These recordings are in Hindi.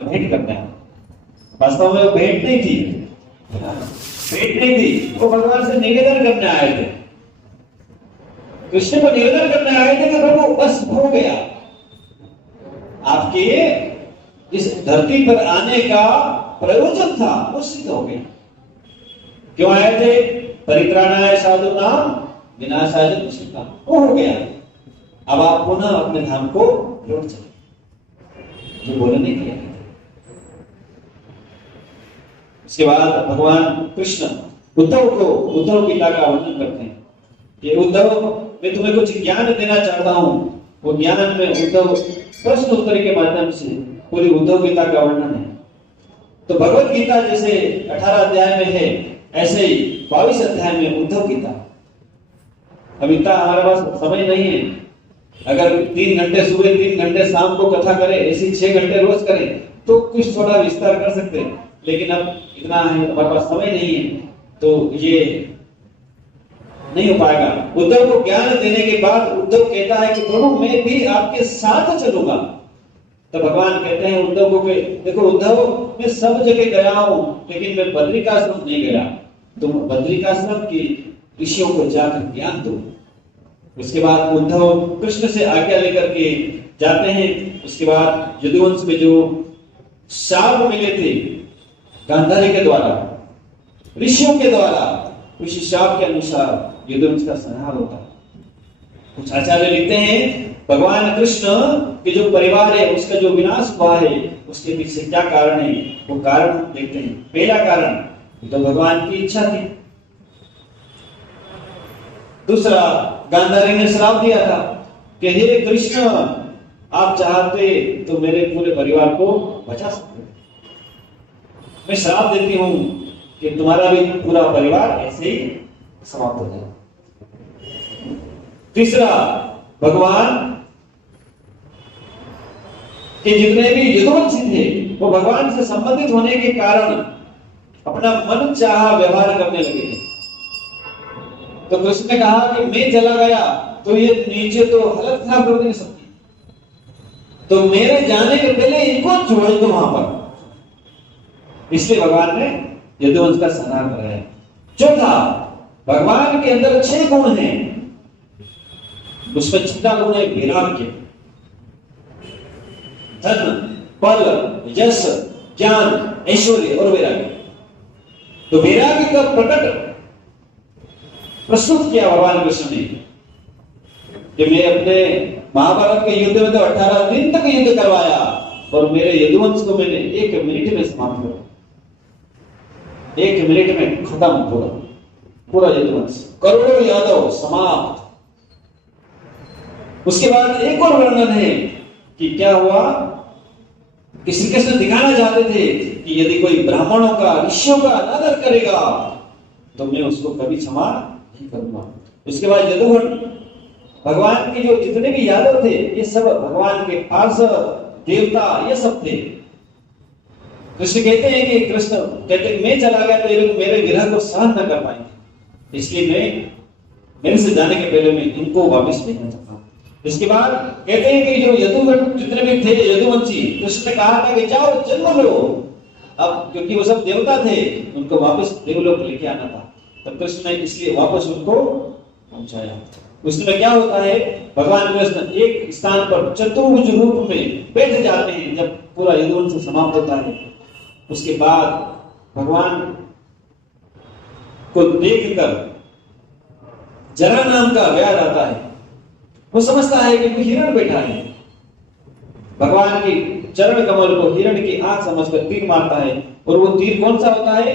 भेंट करते हैं। वास्तव में वो भेंट नहीं थी, भेंट नहीं थी, वो भगवान से निवेदन करने आए थे। कृष्ण को निवेदन करने आए थे कि प्रभु बस हो गया, आपके इस धरती पर आने का प्रयोजन था वो सिद्ध हो गया। क्यों आए थे? परित्राणाय साधूनाम विनाशाय दुष्कृताम्, वो हो गया। अब आप पुनः अपने धाम को लौट चले, जो बोले नहीं किया। उसके बाद भगवान कृष्ण उद्धव गीता का वर्णन करते हैं कि उद्धव, मैं तुम्हें कुछ ज्ञान देना चाहता हूं। वो ज्ञान में उद्धव प्रश्न उत्तर के माध्यम से पूरी उद्धव गीता का वर्णन है। तो भगवत गीता जैसे 18 अध्याय में है, ऐसे ही 22 अध्याय में उद्धव गीता। अब इतना हमारे पास समय नहीं है। अगर 3 घंटे सुबह 3 घंटे शाम को कथा करें, ऐसी 6 घंटे रोज करें तो कुछ थोड़ा विस्तार कर सकते हैं, लेकिन अब इतना है, हमारे पास समय नहीं है, तो ये नहीं हो पाएगा। उद्धव को ज्ञान देने के बाद उद्धव कहता है कि प्रभु मैं भी आपके साथ चलूंगा। तो भगवान कहते हैं उद्धव को, देखो उद्धव, मैं सब जगह गया हूं, लेकिन मैं बद्रिकाश्रम नहीं गया। तुम बद्रिकाश्रम की ऋषियों को जाकर ज्ञान दो। उसके बाद उद्धव कृष्ण से आज्ञा लेकर के जाते हैं। उसके बाद यदुवंश में जो शाप मिले थे गांधारी के द्वारा, ऋषियों के द्वारा, उसी शाप के अनुसार यदुवंश का संहार होता है। कुछ आचार्य लिखते हैं भगवान कृष्ण के जो परिवार है उसका जो विनाश हुआ है, उसके पीछे क्या कारण है, वो कारण देखते हैं। पहला कारण तो भगवान की इच्छा थी। दूसरा, गांधारी ने श्राप दिया था कि हे कृष्ण, आप चाहते तो मेरे पूरे परिवार को बचा सकते, मैं श्राप देती हूं कि तुम्हारा भी पूरा परिवार ऐसे ही समाप्त हो जाए। तीसरा, भगवान के जितने भी यदुवंशी थे वो भगवान से संबंधित होने के कारण अपना मन चाहा व्यवहार करने लगे थे। तो कृष्ण ने कहा कि मैं चला गया तो ये नीचे तो हालत खराब कर देंगे सबकी, तो मेरे जाने के पहले इनको छोड़ दो वहां पर। इसलिए भगवान ने यदुवंश का संहार कराया। चौथा, भगवान के अंदर 6 गुण हैं, उसमें 6वां गुण है वैराग्य। धन, बल, यश, ज्ञान, ऐश्वर्य और वैराग्य। तो वैराग्य का प्रकट प्रस्तुत किया भगवान कृष्ण ने कि मैं अपने महाभारत के युद्ध में तो 18 दिन तक युद्ध करवाया और मेरे यदुवंश को मैंने 1 मिनट में समाप्त किया। 1 मिनट में खत्म पूरा यदुवंश, करोड़ों यादव समाप्त। उसके बाद एक और वर्णन है कि क्या हुआ कि श्री कृष्ण दिखाना चाहते थे कि यदि कोई ब्राह्मणों का, ऋषियों का अनादर करेगा तो मैं उसको कभी क्षमा नहीं करूंगा। उसके बाद यदुवंश, भगवान के जो जितने भी यादव थे ये सब भगवान के पार्षद, देवता, ये सब थे। कृष्ण कहते हैं कि कृष्ण कहते मैं चला गया तो ये लोग मेरे विरह को सहन न कर पाएंगे, इसलिए मैं मेरे से जाने के पहले मैं इनको वापस भेजना चाहता हूं। इसके बाद कहते हैं कि जो यदुवंश जितने भी थे यदुवंशी, कृष्ण ने कहा था कि जाओ जन्म लो। अब क्योंकि वो सब देवता थे, उनको वापस देवलोक लेके आना था, तो कृष्ण ने इसलिए वापस उनको पहुंचाया। उसमें क्या होता है, भगवान कृष्ण एक स्थान पर चतुर्भुज रूप में बैठ जाते हैं जब पूरा यदुवंश समाप्त होता है। उसके बाद भगवान को देखकर जरा नाम का व्याध आता है। वो समझता है कि कोई हिरण बैठा है। भगवान की चरण कमल को हिरण की आंख समझकर तीर मारता है, और वो तीर कौन सा होता है,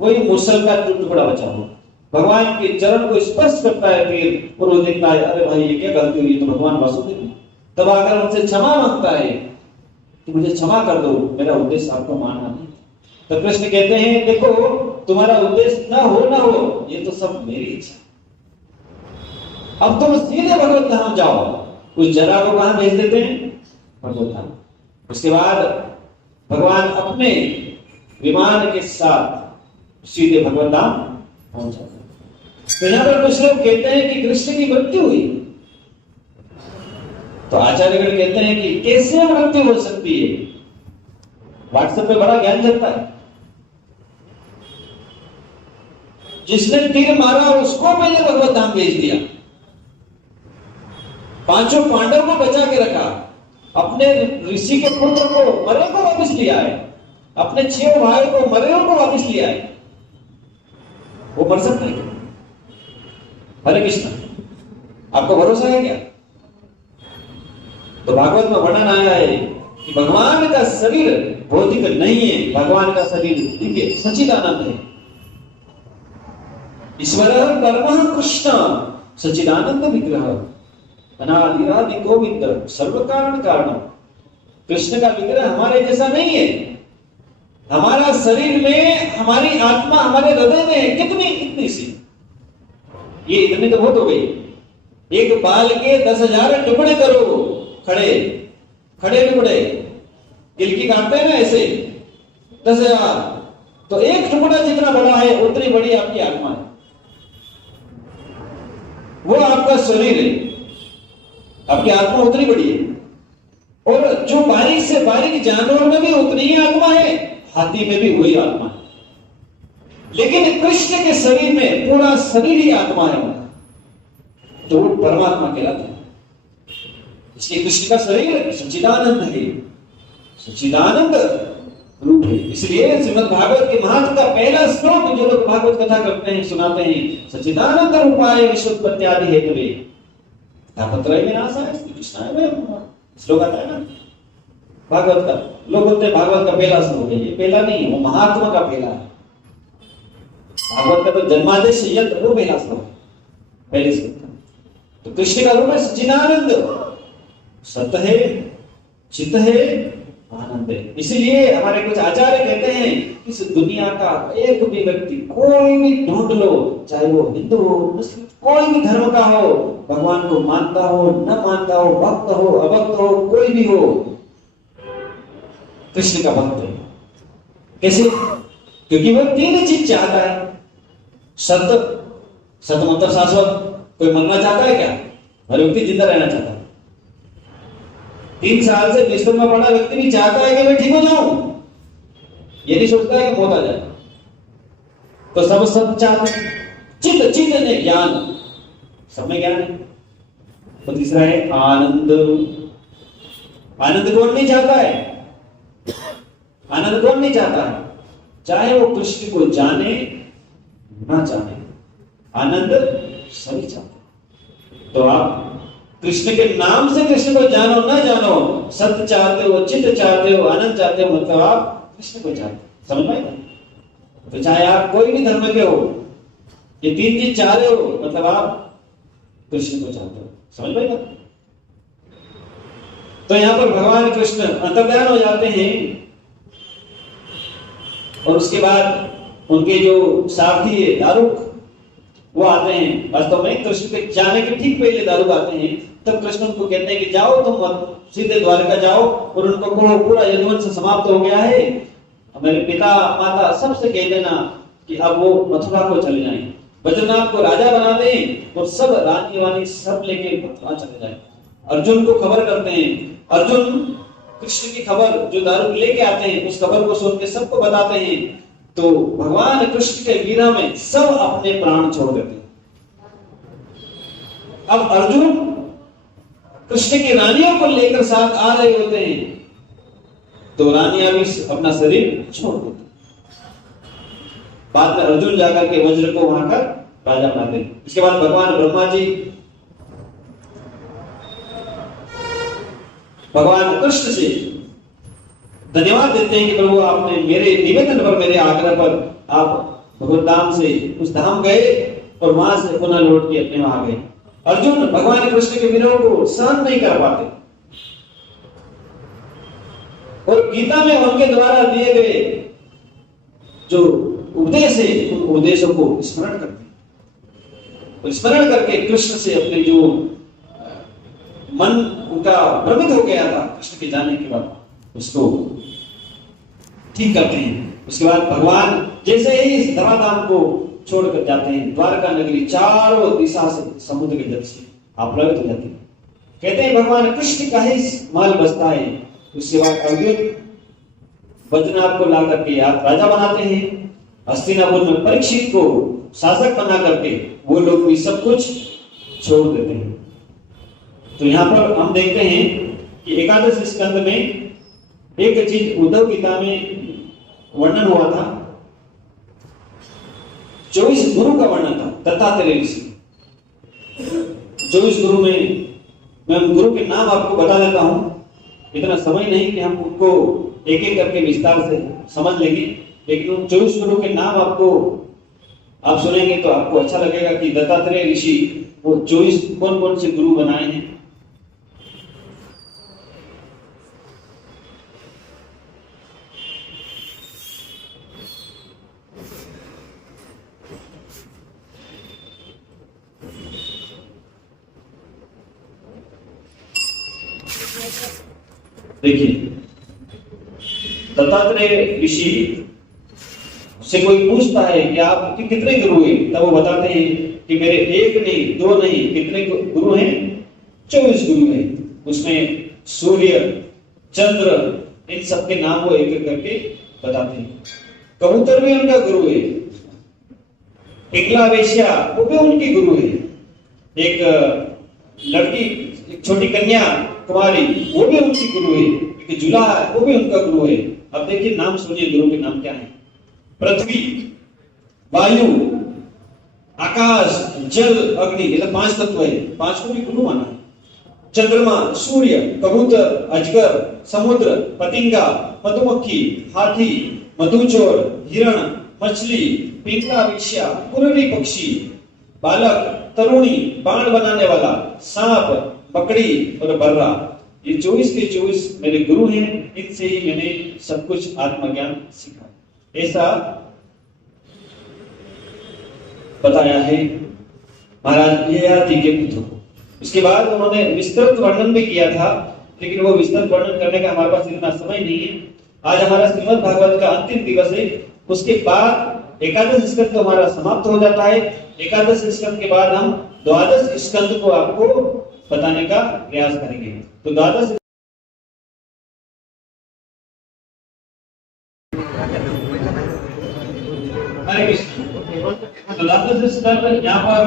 वही मूसल का टुकड़ा बचा हुआ भगवान के चरण को स्पर्श करता है तीर, और वो देखता है अरे भाई ये क्या गलती हुई, तो भगवान वासुदेव तब आकर उनसे क्षमा मांगता है कि मुझे क्षमा कर दो, मेरा उद्देश्य आपको मारना नहीं। तो कृष्ण कहते हैं देखो तुम्हारा उद्देश्य ना हो ये तो सब मेरी इच्छा, अब तुम सीधे भगवत धाम जाओ। उस जरा को कहां भेज देते हैं, भगवत धाम। उसके बाद भगवान अपने विमान के साथ सीधे भगवत धाम पहुंच जाते हैं। तो यहां पर कुछ लोग कहते हैं कि कृष्ण की मृत्यु हुई, तो आचार्यगण कहते हैं कि कैसे मृत्यु हो सकती है। व्हाट्सएप पे बड़ा ज्ञान चलता है। जिसने तीर मारा उसको पहले भगवत धाम भेज दिया, पांचों पांडव को बचा के रखा, अपने ऋषि के पुत्र को मरे को वापस लिया है, अपने 6 भाई को मरे को वापस लिया है। वो मर सकते हैं? हरे कृष्ण, आपको भरोसा है क्या? तो भागवत में वर्णन आया है कि भगवान का शरीर भौतिक नहीं है, भगवान का शरीर दिव्य सच्चिदानंद है। ईश्वर परम कृष्ण सच्चिदानंद विग्रह अनादिरादि गोविंद सर्व कारण कारण। कृष्ण का विग्रह हमारे जैसा नहीं है। हमारा शरीर में, हमारी आत्मा हमारे हृदय में है, कितनी सी, ये इतने तो बहुत हो गई। एक बाल के 10,000 टुकड़े करो, खड़े टुकड़े, गिलकी काटते हैं ना ऐसे 10,000, तो एक टुकड़ा जितना बड़ा है उतनी बड़ी आपकी आत्मा है। वो आपका शरीर है, आपकी आत्मा उतनी बड़ी है। और जो बारीक से बारीक जानवर में भी उतनी ही आत्मा है, हाथी में भी वही आत्मा है। लेकिन कृष्ण के शरीर में पूरा शरीर ही आत्मा है, तो वो परमात्मा कहलाता है। इसलिए कृष्ण का शरीर सच्चिदानंद है, सच्चिदानंद रूप है। इसलिए श्रीमद् भागवत के महात्म का पहला श्लोक जो लोग भागवत कथा करते हैं, सुनाते हैं, सच्चिदानंद रूपाय विश्वोत्पत्ति आदि हेतुवे तापत्रय विनाशाय कृष्णाय वयम्, श्लोक आता है ना भागवत का। लोग बोलते हैं भागवत का पहला श्लोक है, ये पहला नहीं, वो महात्मा का पहला है। भागवत का तो जन्मादेश यंत्र वो पहला श्लोक है, पहले श्लोक। तो कृष्ण का रूप है सच्चिदानंद, सत है, चित है, आनंद है। इसलिए हमारे कुछ आचार्य कहते हैं कि इस दुनिया का एक भी व्यक्ति कोई भी ढूंढ लो, चाहे वो हिंदू हो, मुस्लिम, कोई भी धर्म का हो, भगवान को मानता हो न मानता हो, भक्त हो अभक्त हो, कोई भी हो, कृष्ण का भक्त है। कैसे? क्योंकि वो 3 चीज चाहता है। सत मतलब शाश्वत। कोई मरना चाहता है क्या? हर व्यक्ति जिंदा रहना चाहता है। 3 साल से बिस्तर में पड़ा व्यक्ति भी चाहता है कि मैं ठीक हो जाऊं, ये नहीं सोचता है कि मौत आ जाए। तो सब सब चाहते हैं। चित्त ने ज्ञान, सब में ज्ञान है। तो तीसरा है आनंद। आनंद कौन नहीं चाहता है? आनंद कौन नहीं चाहता है? चाहे वो कृष्ण को जाने ना जाने, आनंद सभी चाहते हैं। तो आप कृष्ण के नाम से कृष्ण को जानो ना जानो, सत्य चाहते हो, चित्त चाहते हो, आनंद चाहते हो, मतलब आप कृष्ण को चाहते हो। समझ में आया? तो चाहे आप कोई भी धर्म के हो, ये 3 चीज चाह रहे हो, मतलब आप कृष्ण को चाहते हो। समझ में आया? तो यहां पर भगवान कृष्ण अंतर्ध्यान हो जाते हैं और उसके बाद उनके जो सारथी है दारुक, वो आते हैं। वास्तव में कृष्ण के जाने के ठीक पहले दारुक आते हैं। तब कृष्ण उनको कहते हैं कि जाओ तुम सीधे द्वारका जाओ और उनको कहो पूरा यदुवंश समाप्त हो गया है, मेरे पिता माता सबसे कह देना कि अब वो मथुरा को चले जाएं, बद्रीनाथ को राजा बना दें और सब रानी वानी सब लेके मथुरा चले जाएं। अर्जुन को खबर करते हैं। अर्जुन कृष्ण की खबर जो दारुक लेके आते हैं, उस खबर को सुन के सबको बताते हैं। तो भगवान कृष्ण के विरह में सब अपने प्राण छोड़ देते हैं। अब अर्जुन कृष्ण की रानियों को लेकर साथ आ रहे होते हैं, तो रानियां भी अपना शरीर छोड़ देती। बाद में अर्जुन जाकर के वज्र को वहां कर राजा बनाते हैं। इसके बाद भगवान ब्रह्मा जी भगवान कृष्ण से धन्यवाद देते हैं कि प्रभु आपने मेरे निवेदन पर, मेरे आग्रह पर आप भगवत धाम से उस धाम गए और वहां से पुनः लौट के अपने वहां गए। अर्जुन भगवान कृष्ण के विरह को सहन नहीं कर पाते और गीता में उनके द्वारा दिए गए जो उपदेश है, उन उपदेशों को स्मरण करते हैं और स्मरण करके कृष्ण से अपने जो मन उनका भ्रमित हो गया था कृष्ण के जाने के बाद, उसको ठीक करते हैं। उसके बाद भगवान जैसे ही इस धराधाम को छोड़कर जाते हैं, द्वारका नगरी चारों दिशा से समुद्र के जल से आप्लावित हो जाती है। कहते हैं भगवान कृष्ण का ही महल बसता है। उसके बाद अर्जुन बद्रीनाथ को ला करके आप राजा बनाते हैं, हस्तिनापुर में परीक्षित को शासक बना करके वो लोग भी सब कुछ छोड़ देते हैं। तो यहाँ पर हम देखते हैं कि एकादश स्कंद में एक चीज उद्धव गीता में वर्णन हुआ था, 24 गुरु का वर्णन था, दत्तात्रेय ऋषि। 24 गुरु में मैं उन गुरु के नाम आपको बता देता हूं, इतना समय नहीं कि हम उनको एक एक करके विस्तार से समझ लेंगे, लेकिन उन 24 गुरु के नाम आपको आप सुनेंगे तो आपको अच्छा लगेगा कि दत्तात्रेय ऋषि वो 24 कौन कौन से गुरु बनाए हैं। देखिए, दत्तात्रेय ऋषि से कोई पूछता है कि आप कितने गुरु हैं, तब वो बताते हैं कि मेरे एक नहीं, दो नहीं, कितने गुरु हैं? 24 गुरु हैं। उसमें सूर्य, चंद्र, इन सब के नाम वो एक एक करके बताते हैं। कबूतर भी उनका गुरु है, पिंगला वेश्या वो भी उनकी गुरु है, एक लड़की, एक छोटी कन्या कुमारी वो भी उनकी गुरु है, एक जुला है वो भी उनका गुरु है। अब देखिए नाम सुनिए, गुरु के नाम क्या है? पृथ्वी, वायु, आकाश, जल, अग्नि, ये 5 तत्व है, 5 को भी गुरु माना है। चंद्रमा, सूर्य, कबूतर, अजगर, समुद्र, पतिंगा, मधुमक्खी, हाथी, मधुचोर, हिरण, मछली, पिंगला वेश्या, कुररी पक्षी, बालक, तरुणी, बाण बनाने वाला, सांप, बकरी और बर्रा, ये 24 के 24 मेरे गुरु हैं। इनसे ही मैंने सब कुछ आत्मज्ञान सीखा, ऐसा बताया है महाराज ययाति के पुत्र को। उसके बाद उन्होंने विस्तृत वर्णन भी किया था, लेकिन वो विस्तृत वर्णन करने का हमारे पास इतना समय नहीं है। आज हमारा श्रीमद् भागवत का अंतिम दिवस है, उसके बाद एकादश स्कंद हमारा समाप्त हो जाता है। एकादश स्कंद के बाद हम द्वादश स्कंद को आपको बताने का प्रयास करेंगे। तो द्वादश स्कंद यहाँ पर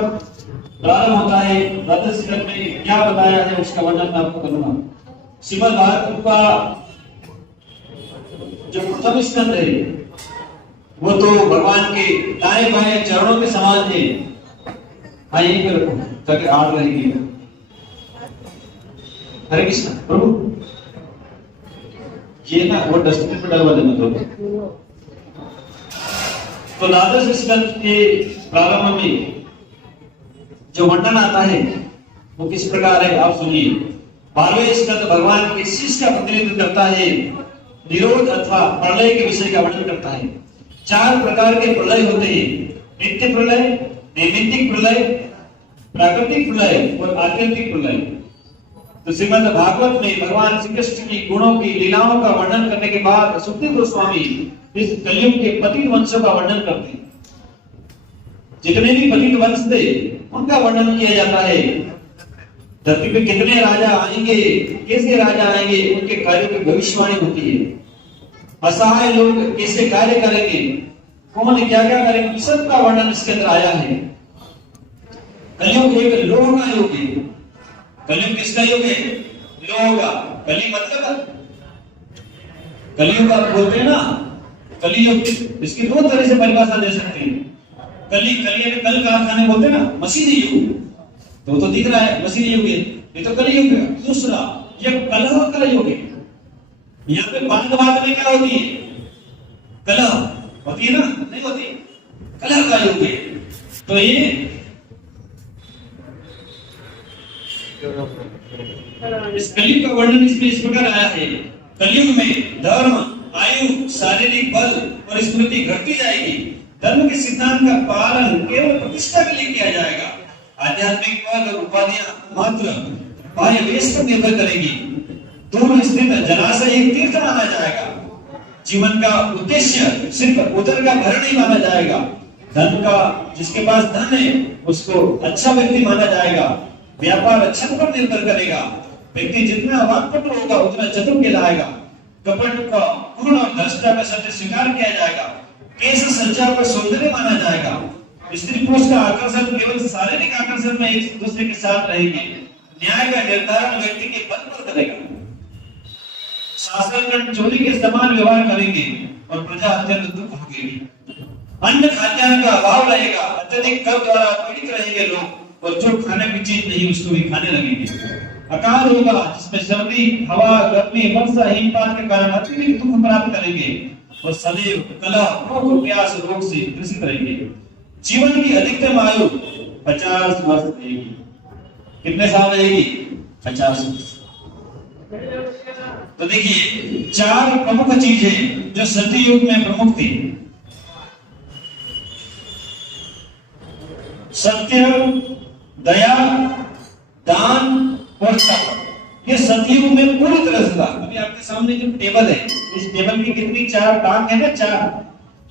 प्रारंभ होता है। द्वादश स्कंद में क्या बताया है उसका वर्णन मैं आपको करूंगा। श्रीमद् भागवत का जो प्रथम स्कंद है वो तो भगवान के दाएं बाएं चरणों के समान है। हाँ यहीं पे रखो ताकि आड़ रहेगी। हरे कृष्ण प्रभु, ये ना वो डस्टबिन पे डलवा देना तो द्वादश स्कंद के प्रारंभ में जो वर्णन आता है वो किस प्रकार है आप सुनिए। 12वें स्कंद भगवान के शिष्य का प्रतिनिधित्व करता है, निरोध अथवा प्रलय के विषय का वर्णन करता है। 4 प्रकार के प्रलय होते हैं, नित्य प्रलय, नैमित्तिक प्रलय, प्राकृतिक प्रलय और आत्यंतिक प्रलय। तो श्रीमद् भागवत में भगवान श्री कृष्ण की गुणों की लीलाओं का वर्णन करने के बाद सुखदेव गोस्वामी इस कलयुग के पतित वंशों का वर्णन करते हैं। जितने भी पतित वंश थे उनका वर्णन किया जाता है। धरती पे कितने राजा आएंगे, कैसे राजा आएंगे, उनके कार्यों की भविष्यवाणी होती है। असहाय लोग कैसे कार्य करेंगे, कौन क्या क्या करेंगे, सबका वर्णन इसके अंदर आया है। कलयुग एक लोह का युग है। कलयुग किसका युग है? लोह का। कली मतलब कलयुग आप बोलते हैं ना, कलियुग, इसकी 2 तरह से परिभाषा दे सकते हैं। कली में कल कारखाने बोलते हैं ना, मशीनी युग तो दिख रहा है मशीनी युग है, ये तो कलयुग है। दूसरा ये कलह का युग है। यहाँ पे बात में क्या होती है? कलह होती है ना, नहीं होती, कलह का युग है। तो ये इस कलयुग का वर्णन इसमें इस प्रकार आया है। कलयुग में धर्म, आयु, शारीरिक बल और स्मृति घटती जाएगी। धर्म के सिद्धांत का पालन केवल प्रतिष्ठा के लिए किया जाएगा। आध्यात्मिक पद और उपाधियां मात्र बाह्य वेश पर निर्भर करेगी। दूर स्थित जलाशय एक तीर्थ माना जाएगा। जीवन का उद्देश्य सिर्फ उदर का भरण ही माना जाएगा। धन का, जिसके पास धन है उसको अच्छा व्यक्ति माना जाएगा। व्यापार छल पर निर्भर करेगा। व्यक्ति जितना वाक्पटु होगा उतना चतुर कहलाएगा। कपट का पूर्ण और दृष्टा का सत्य स्वीकार किया जाएगा, केश सज्जा को सौंदर्य माना जाएगा, स्त्री पुरुष का आकर्षण केवल शारीरिक आकर्षण में एक दूसरे के साथ रहेंगे, न्याय का निर्धारण व्यक्ति के बल पर करेगा, शासन चोरी के समान व्यवहार करेंगे और प्रजा अत्यंत दुख भोगेगी, अन्न खाद्यान्न का अभाव रहेगा, अत्यधिक कर द्वारा पीड़ित रहेंगे लोग और जो खाने की चीज नहीं उसको भी खाने लगेंगे, अकाल होगा जिसमें सर्दी हवा गर्मी वर्षा हिमपात के कारण अत्यधिक दुख प्राप्त करेंगे और सदैव कलह भूख प्यास रोग से ग्रसित रहेंगे, जीवन की अधिकतम आयु 50 वर्ष रहेगी। कितने साल रहेगी? 50 वर्ष। तो देखिए 4 प्रमुख चीजें जो सतयुग में प्रमुख थी, सत्य, दया, दान और तप। ये सतयुग में पूरी तरह से था। अभी आपके सामने जो टेबल है, इस टेबल की कितनी 4 टांग है ना? 4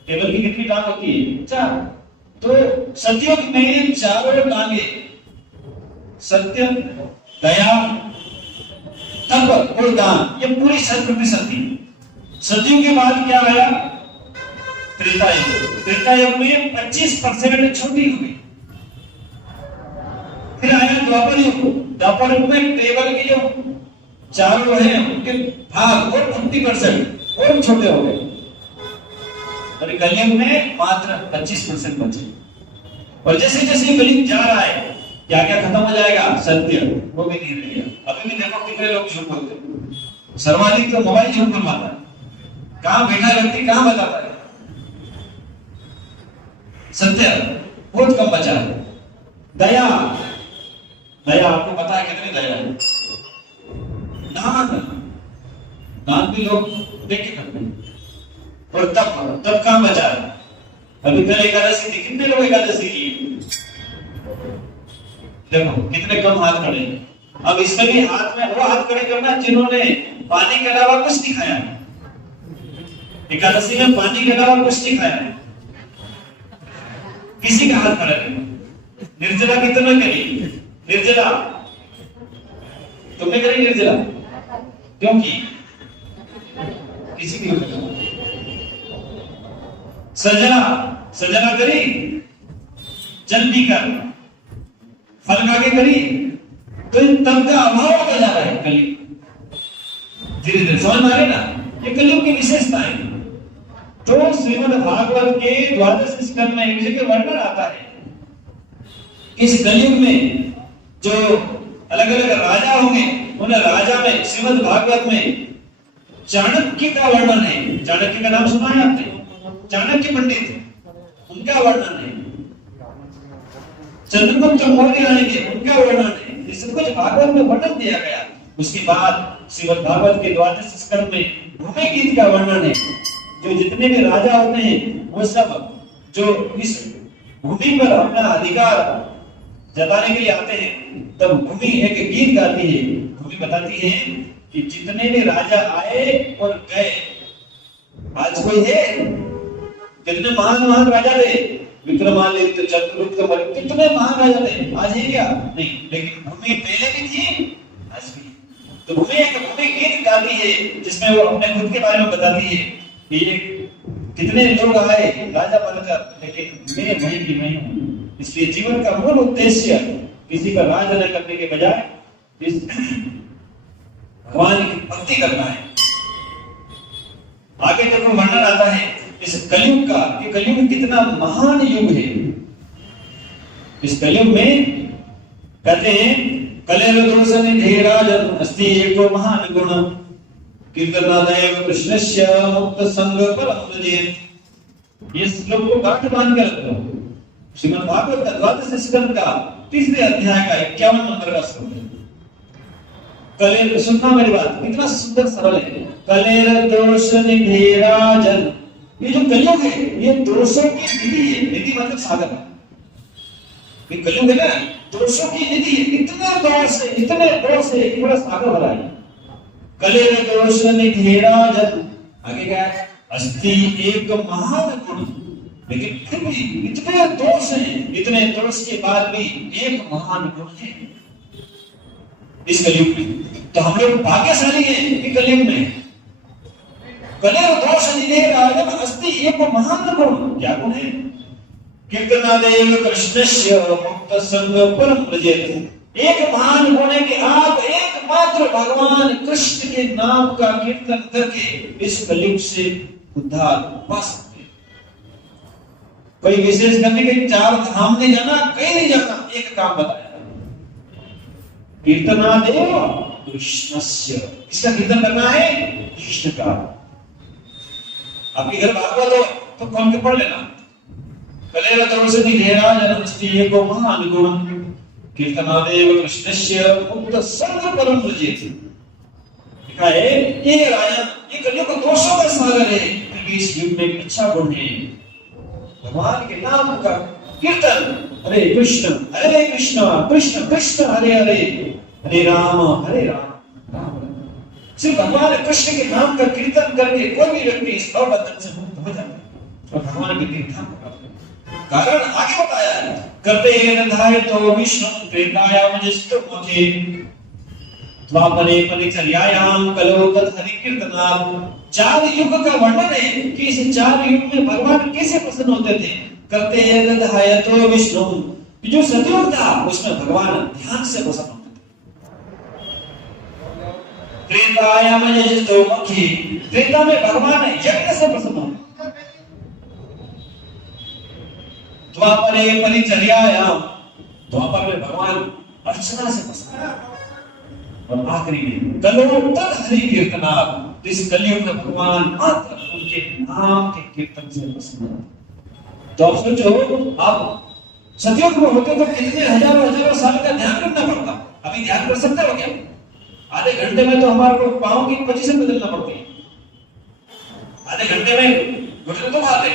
टेबल की कितनी टांग होती है? 4। तो सतयुग में 4 टांगे, सत्य, दया, तप और दान, ये पूरी 100% थी। सतयुग के बाद क्या आया? त्रेता युग। त्रेता युग में 25% छोटी हो गई। फिर आया द्वापर युग। द्वापर युग में टेबल के जो 4 हैं उनके भाग और 50% और छोटे हो गए। और कलयुग में मात्र 25% बचे। और जैसे जैसे कलयुग जा रहा है, क्या क्या खत्म हो जाएगा? सत्य वो भी नहीं रहेगा। अभी भी देखो कितने लोग झूठ बोलते हैं। सर्वाधिक तो मोबाइल झूठ बोलवाता है। कहां बैठा व्यक्ति कहां बताता है? सत्य बहुत कम बचा है। दया, दया आपको पता है कितनी दया है? दान, दान भी लोग देख के करते हैं। और तब कहां बचा है? अभी कल एकादशी थी, कितने लोग एकादशी की? देखो कितने कम हाथ खड़े हैं। अब इसमें भी हाथ में वो हाथ खड़े करना जिन्होंने पानी के अलावा कुछ नहीं खाया। एकादशी में पानी के अलावा कुछ नहीं खाया। किसी का हाथ खड़ा नहीं। निर्जला कितना करी? निर्जला तुमने करी निर्जला? क्योंकि किसी की सजना, सजना करी? जल पीकर फल खा के करी? तो इन तब का अभाव होता जा रहा है कलयुग। धीरे धीरे समझ में आ रही ना? ये कलयुग की विशेषता है। तो श्रीमद् भागवत के 12 स्कंद में एक जगह वर्णन आता है। इस कलयुग में जो अलग अलग राजा होंगे, उन राजा में श्रीमद् भागवत में चाणक्य का वर्णन है। चाणक्य का नाम सुना है आपने? चाणक्य पंडित, उनका वर्णन है। चंद्रगुप्त मौर्य आएंगे, उनका वर्णन है। ये सब कुछ भागवत में वर्णन दिया गया। उसके बाद श्रीमद् भागवत के 12 स्कंद में भूमि गीत का वर्णन है। जो जितने भी राजा होते हैं वो सब जो इस भूमि पर अपना अधिकार जताने के लिए आते हैं, तब भूमि एक गीत गाती है। भूमि बताती है कि जितने भी राजा आए और गए, आज कोई है? कितने महान महान राजा थे, विक्रमादित्य, चंद्रगुप्त मौर्य, कितने महान राजा थे, आज है क्या? नहीं। लेकिन भूमि पहले भी थी, आज भी। तो भूमि एक भूमि गीत गाती है जिसमें वो अपने खुद के बारे में बताती है कि ये कितने लोग आए राजा बनकर, लेकिन मैं वहीं की वहीं हूं। इसलिए जीवन का मूल उद्देश्य किसी का राज न करने के बजाय इस भगवान की भक्ति करना है। आगे जब वर्णन आता है इस कलयुग का, कि कलयुग कितना महान युग है। इस कलयुग में कहते हैं कलेर दोष निधेराजन अस्ति एको महान गुण कीर्तनादेव कृष्णस्य मुक्त संग परम व्रजेत। ये श्लोक को गांठ बांध कर रखो। श्रीमद् भागवत का 12 स्कंद का 3रे अध्याय का 51 नंबर का श्लोक है। कलेर, सुनना मेरी बात, कितना सुंदर सरल है। कलेर दोष निधेराजन, ये जो कलयुग है ये दोषों की निधि है। निधि मतलब सागर। ये कलयुग है ना, दोषों की निधि है। इतने दौर से पूरा सागर भरा है। कलेर दोष निधेराजन, आगे क्या है? अस्ति एक महान गुण। लेकिन फिर भी इतने दोष हैं, इतने दोष के बाद भी एक महान गुण है इस कलयुग में। तो हम लोग भाग्यशाली हैं कि कलयुग में कलेव दोष निधे राजन अस्ति एक महान गुण। क्या गुण है? कीर्तनादेव कृष्णस्य मुक्त संग परम व्रजेत। एक महान गुण है कि आप एकमात्र भगवान कृष्ण के नाम का कीर्तन करके इस कलयुग से उद्धार पा सकते हैं। कोई विशेष करने के 4 धाम नहीं जाना, कहीं नहीं जाना, एक काम बताया, कीर्तनादेव कृष्णस्य। किसका कीर्तन करना है? कृष्ण का। आपके घर भागवत हो तो कौन के पढ़ लेना, कलेव दोष निधे राजन अस्ति एक महान गुण कीर्तनादेव कृष्णस्य मुक्त संग परम व्रजेत। लिखा है ये राजन, ये कलियुग का दोषों का सागर है, फिर इस युग में एक अच्छा गुण है भगवान के नाम का कीर्तन। हरे कृष्ण कृष्ण कृष्ण हरे हरे, हरे राम राम राम। सिर्फ भगवान कृष्ण के नाम का कीर्तन करके कोई भी व्यक्ति इस भवबंधन से मुक्त हो जाता है और भगवान के तीर्थ धाम को प्राप्त करता है। कारण आगे बताया है, करते नधाय तो विष्णु प्रेतायाम जिष्टु मुखे द्वापरे परिचर्यायाम कलो तत् हरि कीर्तनात्। 4 युग का वर्णन है कि इस 4 युग में भगवान कैसे प्रसन्न होते थे। करते नधाय तो विष्णु, जो सतयुग था उसमें भगवान ध्यान से प्रसन्न होते थे। त्रेतायाम जिष्टु मुखे, त्रेता में भगवान यज्ञ से प्रसन्न होते। द्वापरे परिचर्यायाम, द्वापर में भगवान अर्चना से प्रसन्न। और आखिरी में कलो तत् हरि कीर्तनात्, इस कलयुग में भगवान मात्र उनके नाम के कीर्तन से प्रसन्न। तो आप सोचो, आप सतयुग में होते तो कितने हजारों साल का ध्यान करना पड़ता। अभी ध्यान कर सकते हो क्या? आधे घंटे में तो हमारे को पांव की पोजीशन बदलना पड़ती है। आधे घंटे में घुटने तो मारते,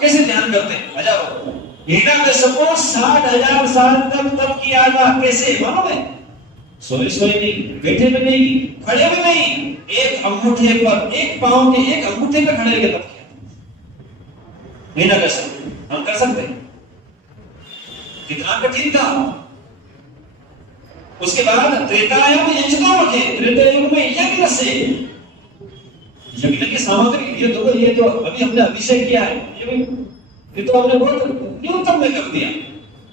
कैसे ध्यान करते हैं? हजारों सपोज 60,000 साल तक किया था। कैसे मालूम है? सोए नहीं, बैठे में नहीं, खड़े में नहीं, एक अंगूठे पर, एक पांव के एक अंगूठे पे खड़े के तब किया। नहीं ना कर सकते, हम कर सकते हैं? कितना कठिन था। उसके बाद त्रेतायुग में त्रेतायुग में यज्ञ से, यज्ञ की सामग्री ये तो अभी हमने अभिषेक किया है, ये तो हमने बहुत न्यूनतम में कर दिया।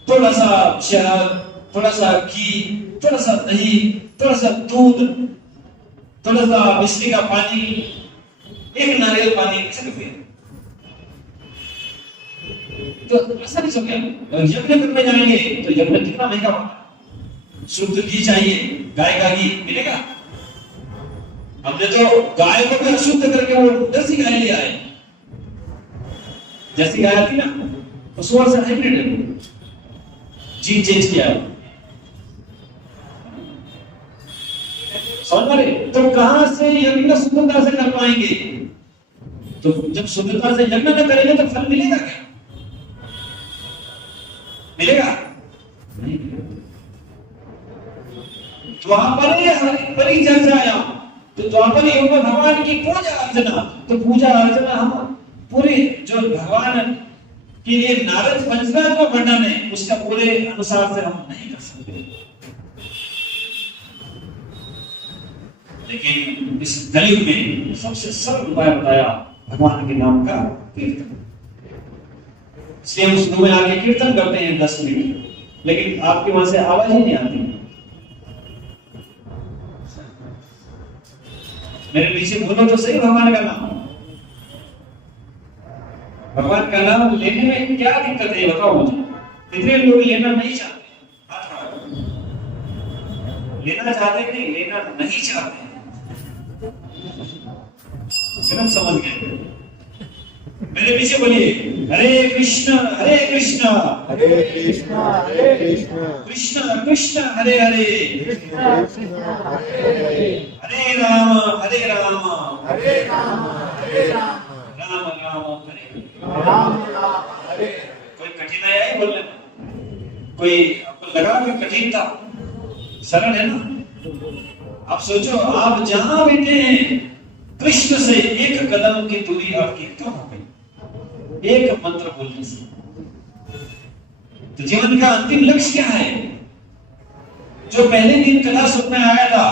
थोड़ा सा शहद, थोड़ा सा घी, थोड़ा सा दही, थोड़ा सा दूध, थोड़ा सा मिश्री का पानी, एक नारियल पानी, ऐसे कर दिया। तो ऐसा नहीं समझा, यज्ञ करने जाएंगे तो यज्ञ कितना महंगा पड़ता है। शुद्ध घी चाहिए, गाय का घी मिलेगा? हमने तो गाय को भी अशुद्ध करके वो जर्सी गाय ले आए। जर्सी गाय आती ना, तो सुअर से हाइब्रिड है, जीन चेंज किया है। समझ पा रहे? तो कहां से यज्ञ शुद्धता से कर पाएंगे? तो जब शुद्धता से यज्ञ न करेंगे तो फल मिलेगा क्या? मिलेगा नहीं। द्वापरे परिचर्यायाम, तो द्वापर युग में भगवान की पूजा अर्चना, तो पूजा अर्चना हम पूरे जो भगवान के लिए नारद पंचका जो वर्णन है उसका पूरे अनुसार से हम नहीं कर सकते। लेकिन इस कलयुग में सबसे सरल उपाय बताया भगवान के नाम का कीर्तन। इसलिए हम शुरू में आके कीर्तन करते हैं 10 मिनट, लेकिन आपके वहां से आवाज ही नहीं आती। मेरे पीछे बोलो तो सही भगवान का नाम। भगवान का नाम लेने में क्या दिक्कत है बताओ मुझे? कितने लोग लेना नहीं चाहते? लेना चाहते नहीं, लेना नहीं चाहते। गलत समझ गए। मेरे पीछे बोलिए, हरे कृष्ण कृष्ण कृष्ण हरे हरे, हरे राम राम राम हरे। कोई कठिनाई आई बोलने में? कोई आपको लगा कि कठिन था? सरल है ना? आप सोचो, आप जहां बैठे हैं कृष्ण से एक कदम की दूरी आपकी कम हो गई, एक मंत्र बोलने से। तो जीवन का अंतिम लक्ष्य क्या है? जो पहले दिन कथा सुनने आया था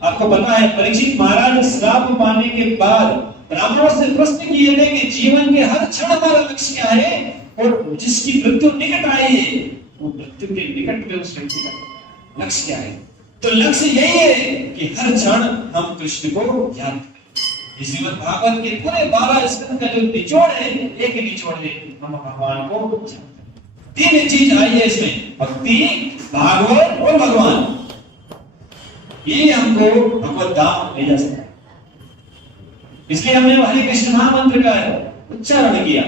आपको पता है परीक्षित महाराज श्राप पाने के बाद ब्राह्मणों से प्रश्न किए थे कि जीवन के हर क्षण हमारा लक्ष्य क्या है, और जिसकी मृत्यु निकट आई है वो मृत्यु के निकट में उस व्यक्ति का लक्ष्य क्या है। तो लक्ष्य यही है कि हर क्षण हम कृष्ण को याद करें। श्रीमद् भागवत के पूरे 12 स्कंद का जो निचोड़ है, एक ही निचोड़ है, हम भगवान को तीन चीज आई है इसमें, भक्ति, भागवत और भगवान। ये हमको भगवत धाम ले जा सकता है। इसलिए हमने हरे कृष्ण महामंत्र का उच्चारण किया।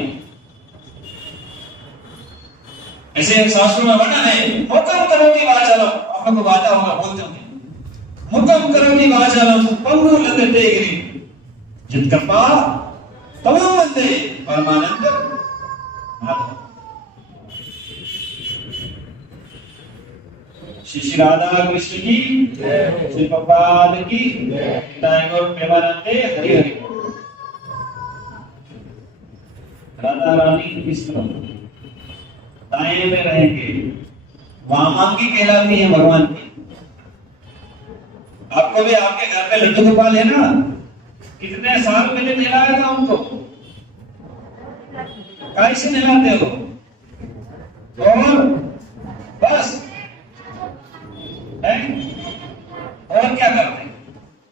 ऐसे शास्त्रों में वर्णन है, हुक्म करोति वाचालम, आप लोगों को वाचा होगा, बोलते होंगे, हुक्म करोति वाचालम पंगु लंघते गिरिं जित्कृपा तमं वन्दे परमानंद माधव। श्री राधा कृष्ण की जय, श्री प्रभुपाद की जय, गौर प्रेमानंदे हरि हरि। राधा रानी किस तरह दाएं में रहेंगे, वामांगी कहलाती है भगवान की। आपको भी आपके घर पे लड्डू गोपाल है ना, कितने साल पहले नहलाया था उनको, कैसे नहलाते हो, और बस है? और क्या करते,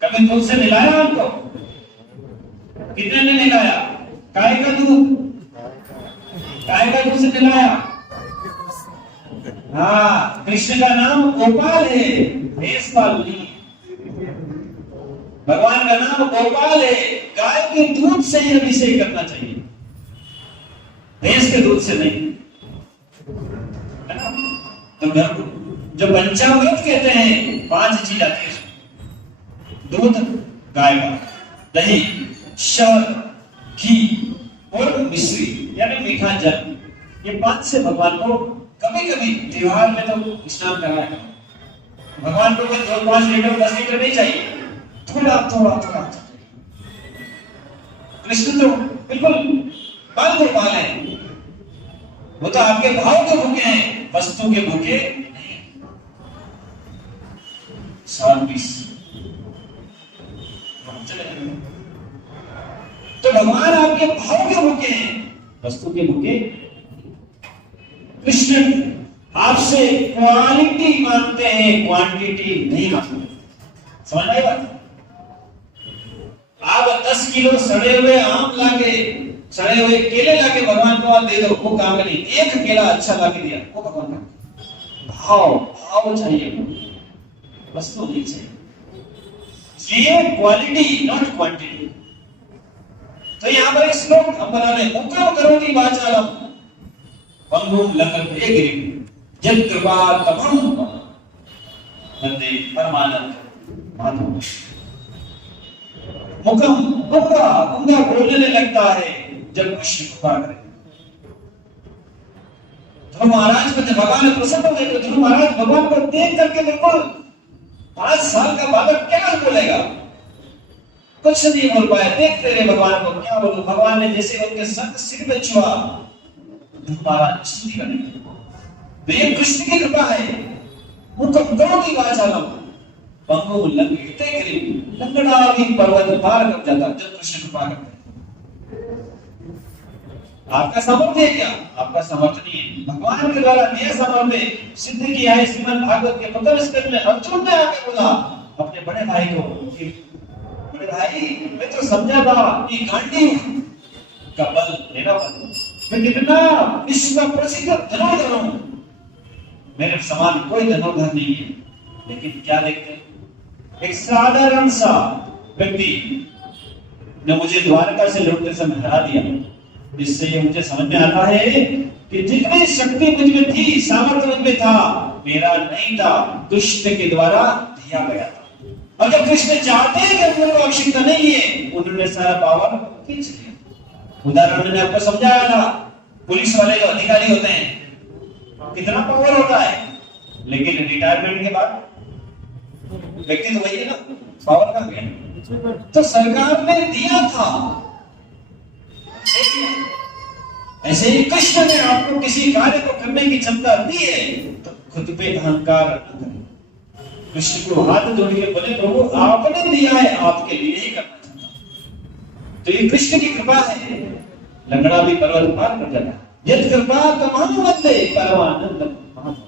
कभी दूध से नहलाया उनको, कितने ने नहलाया, गाय का दूध, गाय का दूध से नहलाया। हाँ, कृष्ण का नाम गोपाल है, भेषपाल नहीं। भगवान का नाम गोपाल है, गाय के दूध से ही अभिषेक करना चाहिए, भैंस के दूध से नहीं। तो जो पंचामृत कहते हैं, 5 चीज आती है, दूध गाय का, दही, शहद, घी और मिश्री यानी मीठा जल, ये 5 से भगवान को कभी कभी त्योहार में तो स्नान कराएगा। भगवान को 5 लीटर 10 लीटर नहीं चाहिए, थोड़ा थोड़ा थोड़ा। कृष्ण तो बिल्कुल बाल गोपाल है, वो तो आपके भाव के भूखे हैं, वस्तु के भूखे नहीं। 20 तो भगवान आपके भाव के भूखे हैं, वस्तु के भूखे। कृष्ण आपसे क्वालिटी मांगते हैं, क्वांटिटी नहीं मांगते। समझ आई बात? आप 10 किलो सड़े हुए आम लाके, सड़े हुए केले लाके भगवान को आप दे दो, वो काम नहीं। एक केला अच्छा लाके दिया, वो भगवान का भाव, भाव चाहिए, वस्तु नहीं चाहिए। इसलिए क्वालिटी नॉट क्वांटिटी। तो यहां पर इस श्लोक हम बना रहे, हुक्म करोति वाचालम पंगुम लंघते गिरिं यत्कृपा तमं वन्दे परमानंद माधव। हुक्म गूंगा बोलने लगता है जब कृष्ण कृपा करे। ध्रुव महाराज को जब भगवान प्रसन्न हो गए तो ध्रुव महाराज भगवान को देख करके बिल्कुल 5 साल का बालक क्या बोलेगा, कुछ नहीं बोल पाया। देखते रहे भगवान को, क्या बोलूं। भगवान ने जैसे उनके संग सिर पे छुआ, ध्रुव महाराज स्तुति करने लगे। तो ये कृष्ण की कृपा है। हुक्म करोति वाचालम पंगु लंघते गिरिं, लंगड़ा भी पर्वत पार कर जाता जब कृष्ण कृपा करते। आपका सामर्थ्य है क्या? आपका सामर्थ्य नहीं है, भगवान के द्वारा दिया सामर्थ्य सिद्ध किया है। श्रीमद् भागवत के प्रथम स्कंद में अर्जुन ने आके बोला अपने बड़े भाई को, बड़े भाई मैं तो समझा था कि गांडीव का बल मेरा बल, मैं कितना विश्व प्रसिद्ध धनुर्धर हूं, मेरे समान कोई धनुर्धर नहीं है। लेकिन क्या देखते हैं, एक साधारण सा व्यक्ति ने मुझे द्वारका से लौटते समय हरा दिया। इससे ये मुझे समझ में आता है कि जितनी शक्ति मुझ में थी, सामर्थ्य मुझ में था, मेरा नहीं था, दुष्ट के द्वारा दिया गया था। अगर कृष्ण चाहते हैं कि अपने को आवश्यकता नहीं है, उन्होंने सारा पावर खींच लिया। उदाहरण मैंने आपको समझाया था, पुलिस वाले जो अधिकारी होते हैं कितना पावर होता है, लेकिन रिटायरमेंट के बाद व्यक्ति तो वही है ना, पावर कहां गया? तो सरकार ने दिया था। ऐसे ही कृष्ण ने आपको किसी कार्य को करने की क्षमता दी है, तो खुद पे अहंकार न करें। कृष्ण को हाथ जोड़ के बोले प्रभु आपने दिया है, आपके लिए ही करना चाहता हूं। तो ये कृष्ण की कृपा है, लंगड़ा भी पर्वत पार कर जाता है। यद कृपा तमाम बदले परमानंद महात्मा।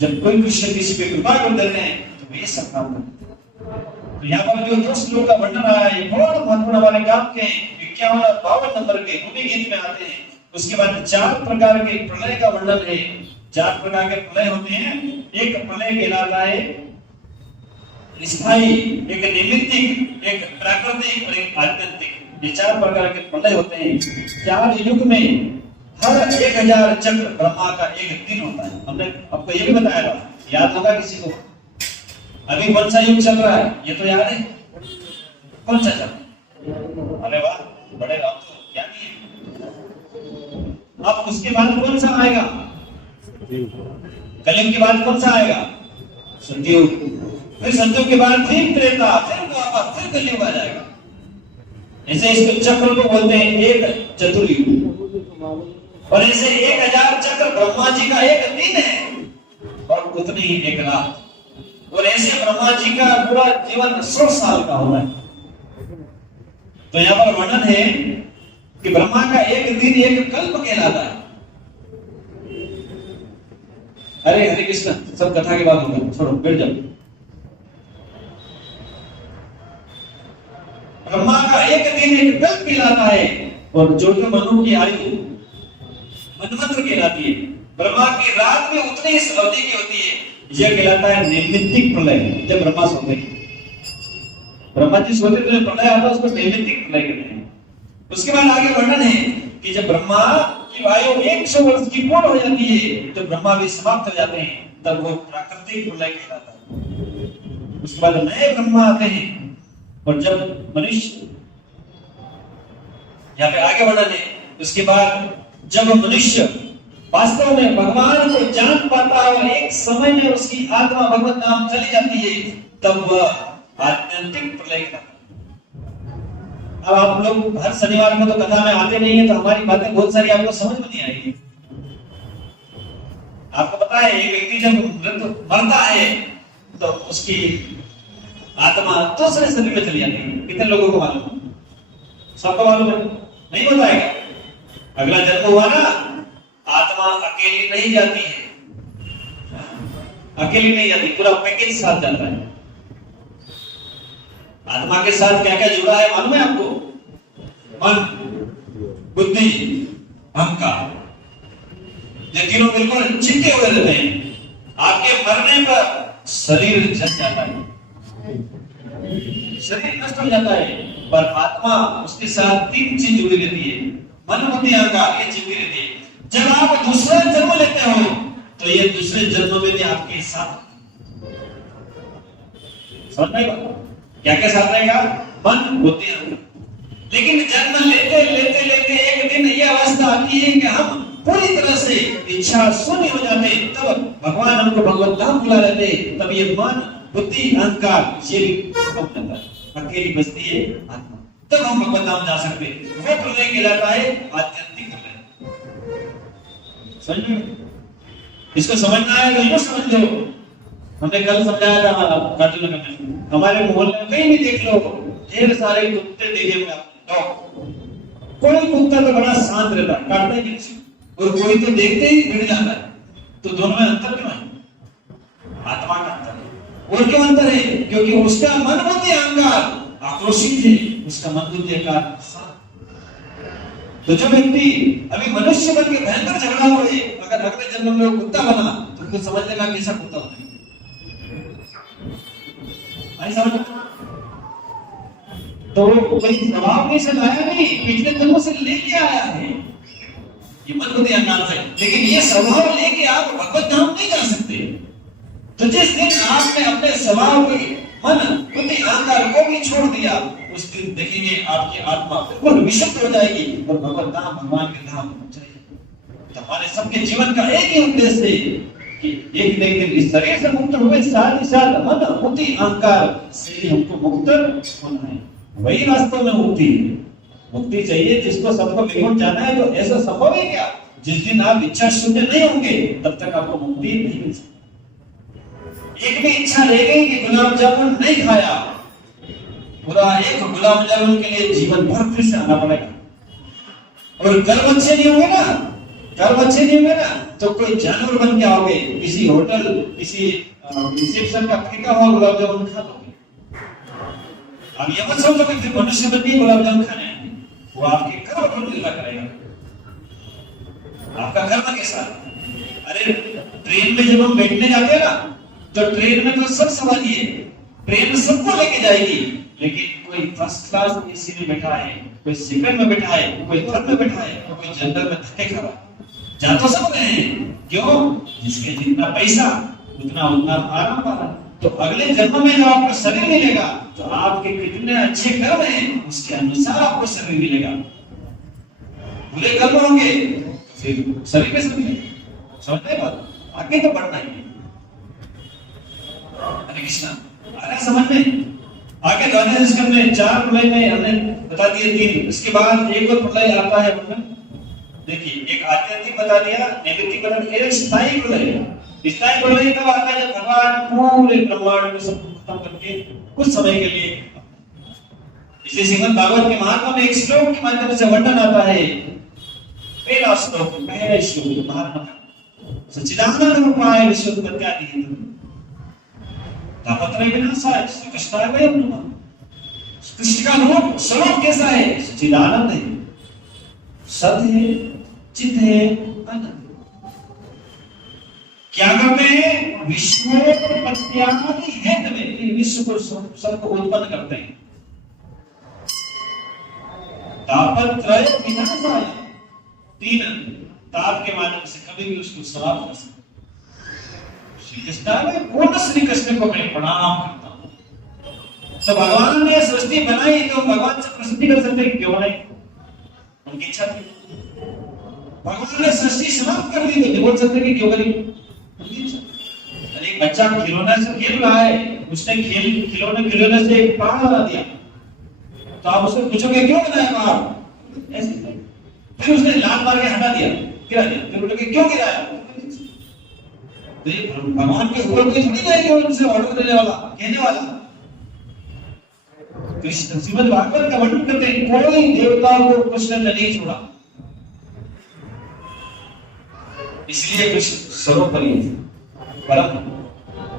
जब कोई कृष्ण किसी पे कृपा कर देते हैं तो ये सब काम करते हैं। तो यहाँ पर जो 2 श्लोक का वर्णन आया है बहुत महत्वपूर्ण, हमारे काम के 51 और 52 नंबर के उन्हीं गीत में आते हैं। उसके बाद 4 प्रकार के प्रलय का वर्णन है। 4 प्रकार के प्रलय होते हैं। एक प्रलय कहलाता है स्थायी, एक नैमित्तिक, एक प्राकृतिक और एक आत्यंतिक। ये 4 प्रकार के प्रलय होते हैं। 4 युग में हर 1000 चक्र ब्रह्मा का एक दिन होता है। हमने आपको ये भी बताया था, याद होगा किसी को? अभी कौन सा युग चल रहा है ये तो याद है? कौन सा चल रहा है? अरे वाह, बड़े राम तो क्या किए। अब उसके बाद कौन सा आएगा? कलयुग के बाद कौन सा आएगा? सतयुग। फिर सतयुग के बाद फिर त्रेता, फिर द्वापर, फिर कलयुग आ जाएगा। ऐसे इसको चक्र को बोलते हैं एक चतुर्युग। और ऐसे 1000 चक्र ब्रह्मा जी का एक दिन है और उतनी ही एक रात। और ऐसे ब्रह्मा जी का पूरा जीवन 100 साल का होता है। तो यहाँ पर वर्णन है कि ब्रह्मा का एक दिन एक कल्प कहलाता है। अरे हरे कृष्ण, सब कथा के बाद होगा, छोड़ो बैठ जाओ। ब्रह्मा का एक दिन एक कल्प कहलाता है और जो मनु की आयु मनमंत्र कहलाती है। ब्रह्मा की रात में उतनी इस अवधि की होती है, यह कहलाता है नैमित्तिक प्रलय। जब ब्रह्मा सोते, ब्रह्मा जी सोते तो प्रलय आता है, उसको नैमित्तिक प्रलय कहते हैं। उसके बाद आगे वर्णन है कि जब ब्रह्मा की आयु 100 वर्ष की पूर्ण हो जाती है, जब ब्रह्मा भी समाप्त हो जाते हैं, तब वो प्राकृतिक प्रलय कहलाता है। उसके बाद नए ब्रह्मा आते हैं। और जब मनुष्य, यहाँ पे आगे वर्णन है, उसके बाद जब मनुष्य वास्तव में भगवान को जान पाता है और एक समय में उसकी आत्मा भगवत नाम चली जाती है, तब वह आत्यंतिक प्रलय करता है। अब आप लोग हर शनिवार को तो कथा में आते नहीं है, तो हमारी बातें बहुत सारी आपको समझ में नहीं आएगी। आपको पता है एक व्यक्ति जब मरता है तो उसकी आत्मा दूसरे शरीर में चली जाती है। कितने लोगों को मालूम? सबको मालूम है? नहीं बताएगा। अगला जन्म हुआ ना, आत्मा अकेली नहीं जाती है, अकेली नहीं जाती, पूरा पैकेज साथ जाता है। आत्मा के साथ क्या क्या जुड़ा है मालूम है आपको? मन, बुद्धि, अहंकार, ये तीनों बिल्कुल चिपके हुए रहते हैं। आपके मरने पर शरीर जल जाता है, शरीर नष्ट हो जाता है, पर आत्मा उसके साथ 3 चीज जुड़ी रहती है, मन, बुद्धि, अहंकार, ये चिपकी रहती है। जब आप दूसरा जन्म लेते हो तो ये दूसरे जन्म में भी आपके साथ समझ में क्या क्या साथ रहेगा? मन, बुद्धि, अहंकार। लेकिन जन्म लेते लेते लेते एक दिन ये अवस्था आती है कि हम पूरी तरह से इच्छा शून्य हो जाते, तब भगवान हमको भगवत धाम बुला लेते, तब ये मन, बुद्धि, अहंकार ये भी खत्म हो जाता है, अकेली बचती है आत्मा, तब हम भगवत धाम जा सकते। वो प्रलय कहलाता है आत्यंतिक प्रलय। समझ में? इसको समझना है तो यूं समझ लो। हमने कल समझाया था कार्टून में, हमारे मोहल्ले में कहीं भी देख लो ढेर सारे कुत्ते देखे होंगे आपने, डॉग। कोई कुत्ता तो बड़ा शांत रहता है, काटता ही नहीं, और कोई तो देखते ही भिड़ जाता है। तो दोनों में अंतर क्यों है? आत्मा का अंतर है। और क्यों अंतर है? क्योंकि उसका मन, बुद्धि, अहंकार आक्रोशित है, उसका मन, बुद्धि, अहंकार शांत। तो जो व्यक्ति अभी मनुष्य बन के भयंकर झगड़ा हो रहे, अगर अगले जन्म में कुत्ता बना तो उसको समझ लेना कैसा कुत्ता होता है। समझ? तो कोई स्वभाव नहीं से लाया नहीं, पिछले जन्मों से लेके आया है ये मन, बुद्धि, अहंकार से। लेकिन ये स्वभाव लेके आप भगवत धाम नहीं जा सकते। तो जिस दिन आपने अपने स्वभाव के मन, बुद्धि, अहंकार को भी छोड़ दिया, उस दिन देखेंगे आपकी आत्मा बिल्कुल विशुद्ध हो जाएगी और भगवत धाम, भगवान के धाम पहुंच जाएगी। तो हमारे सबके जीवन का एक ही उद्देश्य है कि एक दिन इस शरीर से मुक्त हुए, साथ ही साथ मन, बुद्धि, अहंकार से हमको मुक्त होना है। वही वास्तव में मुक्ति है। मुक्ति चाहिए जिसको सबको विमुक्त जाना है। तो ऐसा संभव है क्या? जिस दिन आप इच्छा शून्य नहीं होंगे तब तक आपको मुक्ति नहीं मिल सकती। एक भी इच्छा रह गई कि गुलाब जामुन नहीं खाया, पूरा एक गुलाब जामुन के लिए जीवन भर फिर से आना पड़ेगा। और कर्म अच्छे नहीं होंगे ना, कर्म अच्छे नहीं होंगे ना, तो कोई जानवर बन के आओगे, किसी होटल, किसी रिसेप्शन का फेंका हुआ गुलाब जामुन खा लोगे। अब ये मत समझो कि फिर मनुष्य बन के गुलाब जामुन खाने हैं, वो आपके कर्म पर निर्भर करेगा, आपका कर्म के साथ। अरे ट्रेन में जब हम बैठने जाते हैं ना, तो ट्रेन में तो सब सवारी है, ट्रेन सबको लेके जाएगी, लेकिन कोई फर्स्ट क्लास एसी में बैठा है, कोई सेकंड में बैठा है, कोई थर्ड में बैठा है, कोई जनरल में धक्के खा रहा है। जा तो सब रहे हैं, क्यों? जिसके जितना पैसा उतना उतना आराम पाना। तो अगले जन्म में जब आपको शरीर मिलेगा, तो आपके कितने अच्छे कर्म हैं उसके अनुसार आपको शरीर मिलेगा। बुरे कर्म होंगे तो फिर शरीर कैसे मिलेगा? समझते बात? आगे तो बढ़ना ही है। हरे कृष्णा, आगे समझ में आगे द्वादश स्कंद में 4 प्रलय में हमने बता दिए 3, इसके बाद एक और प्रलय आता है। देखिए, एक आत्यंतिक बता दिया, नैमित्तिकरण, एक स्थायी प्रलय। स्थायी प्रलय तब आता है जब भगवान पूरे ब्रह्मांड को सब खत्म करके कुछ समय के लिए, इसलिए श्रीमद् भागवत के महात्मा में एक श्लोक के माध्यम से वर्णन आता है। पहला श्लोक, पहला श्लोक महात्मा सच्चिदानंद रूपाय विश्वोत्पत्त्यादि हेतु तापत्रय विनाशाय श्री कृष्णाय वयं नमः। कृष्ण का रूप स्वरूप कैसा है? सच्चिदानंद है, सत है, चित है, आनंद। क्या करते हैं? विश्वोत्पत्त्यादि हेतु में विश्व को सबको उत्पन्न करते हैं। तापत्रय विनाशाय, 3 ताप के माध्यम से कभी भी उसको समाप्त कर सकते। श्री कृष्ण में पूर्ण श्री कृष्ण को मैं प्रणाम करता हूं। तो भगवान ने सृष्टि बनाई तो भगवान से प्रसिद्धि कर सकते क्यों नहीं? उनकी इच्छा थी। भगवान ने सृष्टि समाप्त कर दी तो बोल सकते कि क्यों करी? उनकी इच्छा। अरे एक बच्चा खिलौने से खेल रहा है, उसने खिलौने से एक पहाड़ बना दिया, तो आप उससे पूछोगे क्यों बनाया पहाड़? ऐसे। फिर उसने लात मार के हटा दिया, गिरा दिया, फिर बोलोगे क्यों गिराया? तो ये भगवान के ऊपर कोई थोड़ी नहीं है उनसे ऑर्डर देने वाला, कहने वाला। कृष्ण श्रीमद् भागवत का वर्णन करते हैं, कोई देवता को कृष्ण ने नहीं छोड़ा, इसलिए कृष्ण सर्वोपरि परम।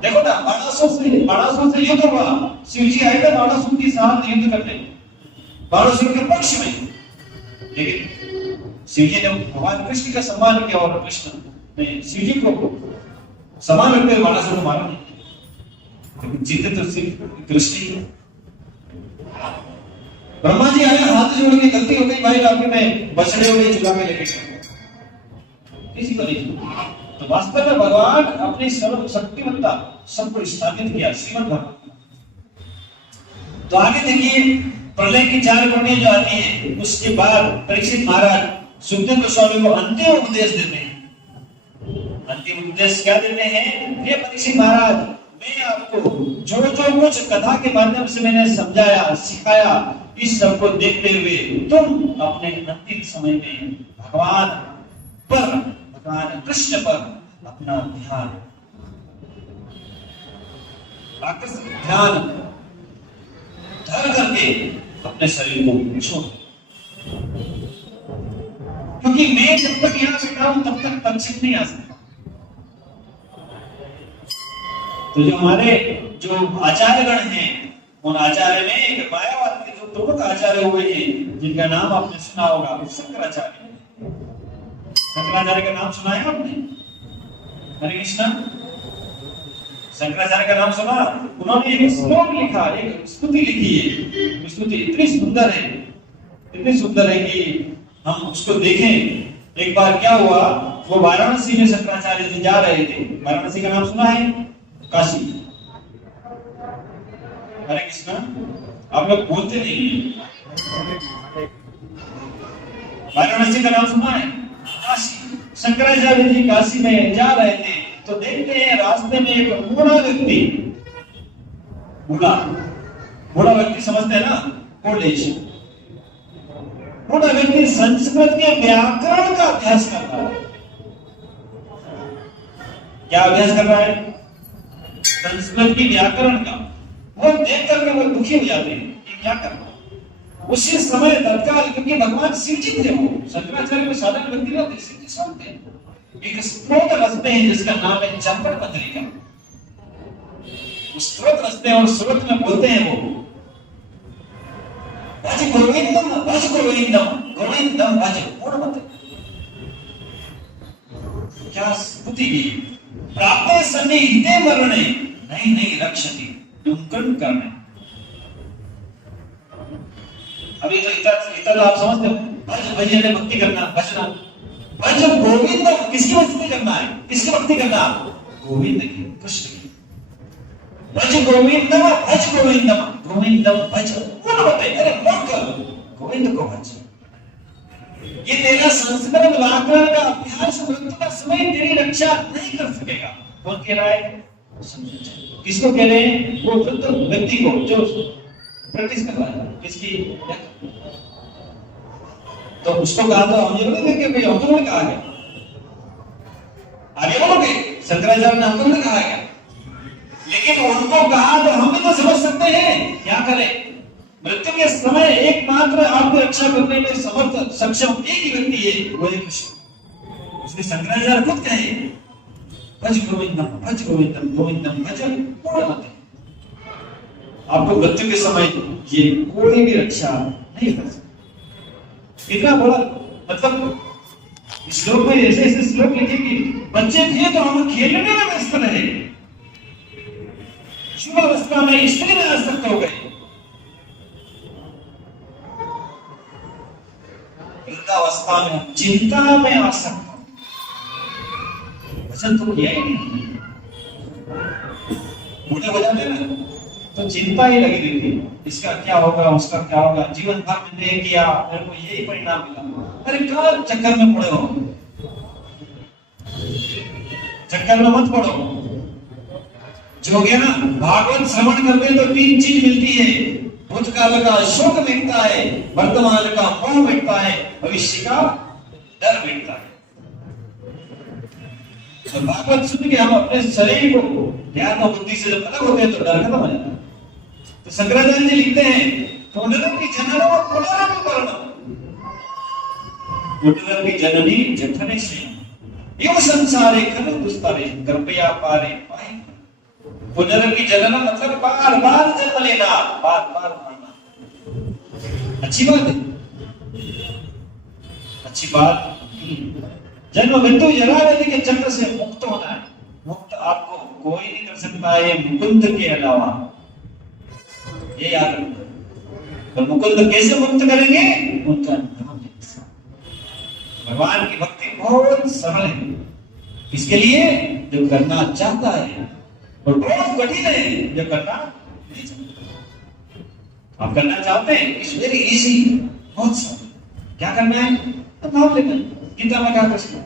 देखो ना, बाणासुर से युद्ध हुआ, शिव जी आए थे बाणासुर के साथ युद्ध करने, बाणासुर के पक्ष में, लेकिन शिव जी ने भगवान कृष्ण का सम्मान किया और कृष्ण ने शिव जी को समान रखते हुए बाणासुर को मारा नहीं, लेकिन जीते तो सिर्फ कृष्ण ही। ब्रह्मा जी आए, हाथ जोड़ के गलती हो गई भाई, आपके में बछड़े हो गए, चुला में लेके किसी को नहीं। तो वास्तव में भगवान अपनी सर्व शक्तिमत्ता सबको स्थापित किया श्रीमद् भागवत। तो आगे देखिए, प्रलय की 4 घटनाएं जो आती है, उसके बाद परीक्षित महाराज सुखदेव गोस्वामी को अंतिम उपदेश देते हैं। अंतिम उपदेश क्या देते हैं? हे परीक्षित महाराज, मैं आपको जो जो कुछ कथा के माध्यम से मैंने समझाया, सिखाया, इस सब को देखते हुए तुम अपने अंतिम समय में भगवान कृष्ण पर अपना ध्यान धर करके अपने शरीर को छोड़, क्योंकि मैं जब तक यहाँ बैठा हूं तब तक परीक्षित नहीं आ सकता। तो जो हमारे आचार्यगण हैं, उन आचार्य में एक मायावाद के जो प्रमुख आचार्य हुए हैं, जिनका नाम आपने सुना होगा, शंकराचार्य। शंकराचार्य का नाम सुना है आपने? हरे कृष्णा, शंकराचार्य का नाम सुना? उन्होंने एक श्लोक लिखा, एक स्तुति लिखी है। स्तुति इतनी सुंदर है कि हम उसको देखें। एक बार क्या हुआ, वो वाराणसी में शंकराचार्य जी जा रहे थे। वाराणसी का नाम सुना है? काशी। हरे कृष्णा, आप लोग बोलते नहीं हैं। वाराणसी का नाम सुना है? काशी। शंकराचार्य जी काशी में जा रहे थे, तो देखते हैं रास्ते में एक बूढ़ा व्यक्ति, बूढ़ा व्यक्ति समझते हैं ना, बूढ़ा व्यक्ति संस्कृत के व्याकरण का अभ्यास कर रहा है। क्या अभ्यास कर रहा है? संस्कृत की व्याकरण का, वो देख करके वो दुखी हो जाते हैं कि क्या करना। उसी समय तत्काल, क्योंकि भगवान शिव जी थे, वो शंकराचार्य को साधारण व्यक्ति होते, शिव जी स्वयं थे। एक स्त्रोत रचते हैं जिसका नाम है चंपड़ पत्रिका। स्त्रोत रचते हैं और स्रोत में बोलते हैं वो भज गोविंदम भज गोविंदम गोविंदम भज पूर्णमते। क्या स्तुति की, प्राप्ते सन्निहिते मरणे नहीं नहीं रक्षति डुमकन करने। अभी तो इतना आप समझते हो, भज भजन भक्ति करना, भजना। भज गोविंदम, किसकी भक्ति करना है, किसकी भक्ति करना, गोविंद की, कृष्ण की। भज गोविंदम भज गोविंदम गोविंदम भज पूर्णमते। अरे मूर्ख, गोविंद को भज। ये तेरा संस्कृत व्याकरण का अभ्यास मृत्यु का समय तेरी रक्षा नहीं कर सकेगा। कौन कह रहा है, किसको कह रहे हैं, वो वृद्ध व्यक्ति को जो प्रैक्टिस कर रहा है, किसकी। तो उसको कहा तो हम ये बोलेंगे कि भाई हम तुमने कहा गया, आगे बोलोगे शंकराचार्य ने हम तुमने कहा गया, लेकिन उनको कहा तो हम भी तो समझ सकते हैं। क्या करें, मृत्यु के समय एकमात्र आपको रक्षा करने में समर्थ सक्षम एक ही व्यक्ति है, वो है कृष्ण। उसने शंकराचार्य खुद कहे भज गोविंदम भज गोविंदम गोविंदम भज पूर्णमते। आपको मृत्यु के समय ये कोई भी रक्षा नहीं कर सकता। इतना बड़ा मतलब श्लोक में ऐसे ऐसे श्लोक लिखे कि बच्चे थे तो हम खेलने में व्यस्त रहे, शुभ अवस्था में स्त्री में आसक्त हो गए, वृद्धावस्था में चिंता में आसक्त। वचन तो किया ही नहीं, बूढ़े हो जाते ना तो चिंता ही लगी रहती है, इसका क्या होगा उसका क्या होगा, जीवन भर में नहीं किया मेरे को यही परिणाम मिला। अरे कहाँ चक्कर में पड़े हो, चक्कर में मत पड़ो। जो गया ना, भागवत श्रवण करते तो 3 चीज मिलती है, भूतकाल का शोक मिटता है, वर्तमान का मोह मिटता है, भविष्य का डर मिटता है। तो भागवत सुन के हम अपने शरीर को ध्यान और बुद्धि से जब अलग होते हैं तो डर खत्म हो जाता है। तो शंकराचार्य जी लिखते हैं पुनरपि जननम पुनरपि मरणम, पुनरपि जननी जठरे शयनम यो संसारे खलु दुस्तारे कृपया पारे पाहि। पुनरपि जननम मतलब बार बार जन्म लेना, बार बार मरना। अच्छी बात है, अच्छी बात। जन्म मृत्यु जरा व्याधि के चक्र से मुक्त होना है। मुक्त आपको कोई नहीं कर सकता है मुकुंद के अलावा, ये याद रखना। तो मुकुंद कैसे मुक्त करेंगे, उनका नाम लेकर। भगवान की भक्ति बहुत सरल है, किसके लिए, जो करना चाहता है, और बहुत कठिन है जो करना नहीं चाहता। आप करना चाहते हैं, इट्स वेरी इजी, बहुत सरल। क्या करना है, तो नाम लेना। गीता में कहा कृष्ण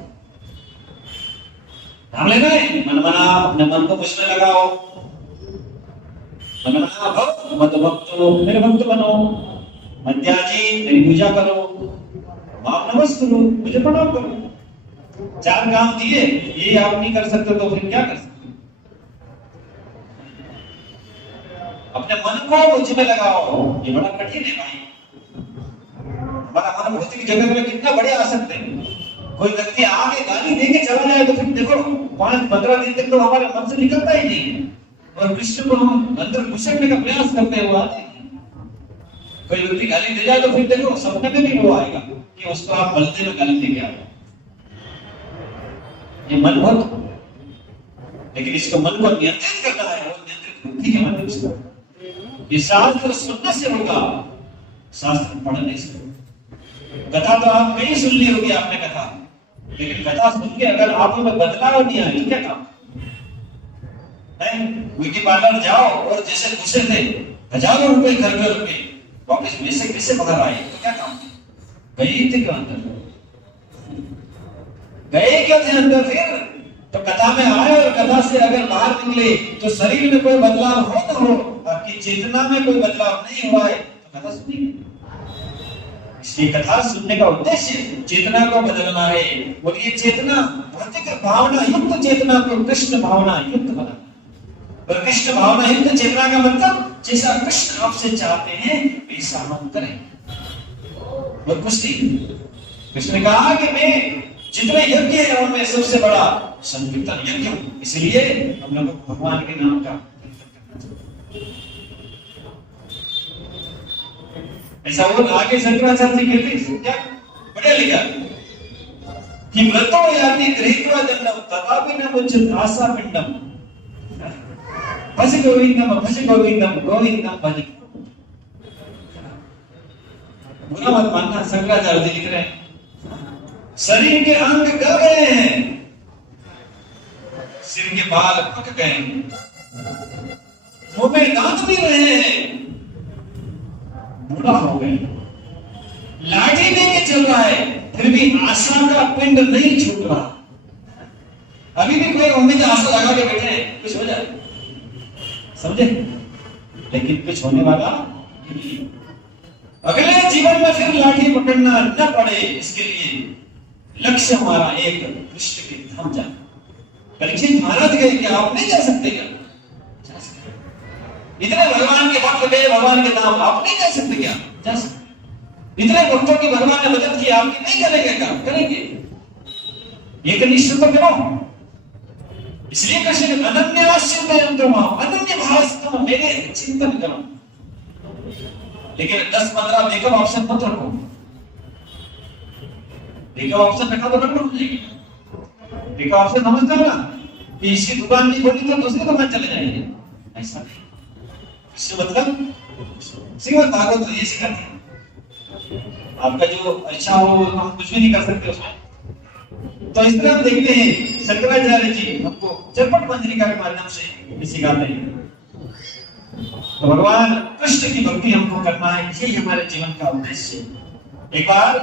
नाम लेना है, मन मना अपने मन को मुझ में लगाओ, मन मना भक्त मत भक्तो मेरे भक्त बनो, मध्याजी मेरी पूजा करो, माम नमस्कुरु मुझे प्रणाम करो। 4 काम दिए, ये आप नहीं कर सकते तो फिर क्या कर सकते। अपने मन को मुझ में लगाओ, ये बड़ा कठिन है भाई। हमारा मन भौतिक जगत में कितना बड़े आ सकते हैं। कोई व्यक्ति आगे गाली देके चला जाए तो फिर देखो 5-15 दिन तक तो हमारे मन से निकलता ही नहीं, और कृष्ण को हम अंदर घुसकने का प्रयास करते हुए आते हैं। कोई व्यक्ति गाली दे जाए तो फिर देखो सपने में भी वो आएगा कि उसको आप बलते में गाली देके आओ। ये मन बहुत, लेकिन इसको मन को नियंत्रित करना है, वो नियंत्रित बुद्धि के माध्यम से। ये शास्त्र सुनने से होगा, शास्त्र पढ़ने से। कथा तो आप कहीं सुन ली होगी आपने कथा, लेकिन कथा सुन के अगर आप में बदलाव नहीं आए क्या काम है। ब्यूटी पार्लर जाओ और जैसे घुसे थे हजारों रुपए घर में रुपए वापस में से कैसे बाहर आए, तो क्या काम, गए थे क्यों अंदर, गए क्यों थे अंदर। फिर तो कथा में आए और कथा से अगर बाहर निकले तो शरीर में कोई बदलाव हो ना हो, आपकी चेतना में कोई बदलाव नहीं हुआ है तो कथा सुनिए। इसलिए कथा सुनने का उद्देश्य चेतना को बदलना है, और ये चेतना भौतिक भावना युक्त चेतना को कृष्ण भावना युक्त बनाना। पर कृष्ण भावना युक्त चेतना का मतलब जैसा कृष्ण आपसे चाहते हैं वैसा हम करें और कुछ नहीं। कृष्ण ने कहा कि मैं जितने यज्ञ है उनमें सबसे बड़ा संकीर्तन यज्ञ हूं, इसलिए हम लोग भगवान के नाम का ऐसा वो आगे शंकराचार्य जी कहते क्या बढ़िया लिखा कि व्रतो याति गृहीत्वा दंडम तथापि न मुच्यते आशा पिंडम भज गोविंदम गोविंदम भज। बुरा मत मानना, शंकराचार्य जी लिख रहे हैं शरीर के अंग गल गए हैं, सिर के बाल पक गए हैं, मुंह में दांत भी रहे हैं, बूढ़ा हो गए, लाठी लेके चल रहा है फिर भी आशा का पिंड नहीं छूट रहा। अभी भी कोई उम्मीद आशा लगा के बैठे हैं कुछ हो जाए, समझे, लेकिन कुछ होने वाला नहीं। अगले जीवन में फिर लाठी पकड़ना न पड़े इसके लिए लक्ष्य हमारा एक कृष्ण के धाम जाना। परीक्षित महाराज गए क्या आप नहीं जा सकते क्या? जा सकते। इतने भगवान के भक्त गए भगवान के धाम, आप नहीं जा सकते क्या? जा सकते। इतने भक्तों की भगवान ने मदद की, आपकी नहीं करेंगे क्या? करेंगे। एक निश्चित तो करो। इसलिए कृष्ण अनन्य भाव से तुम मेरे चिंतन करो, लेकिन 10-15 मेकअप ऑप्शन मत रखो। मेकअप ऑप्शन रखा तो गड़बड़ हो जाएगी। मेकअप ऑप्शन समझते हो ना कि इसकी दुकान नहीं खोली तो दूसरी दुकान चले जाएंगे, ऐसा नहीं। इससे मतलब श्रीमद् भागवत तो ये सिखाती है आपका जो अच्छा हो हम कुछ भी नहीं कर सकते उसमें। तो इस तरह हम देखते हैं शंकराचार्य जी हमको चरपट मंजरिका के माध्यम से सिखाते हैं। तो भगवान कृष्ण की भक्ति हमको करना है, यही हमारे जीवन का उद्देश्य है। एक बार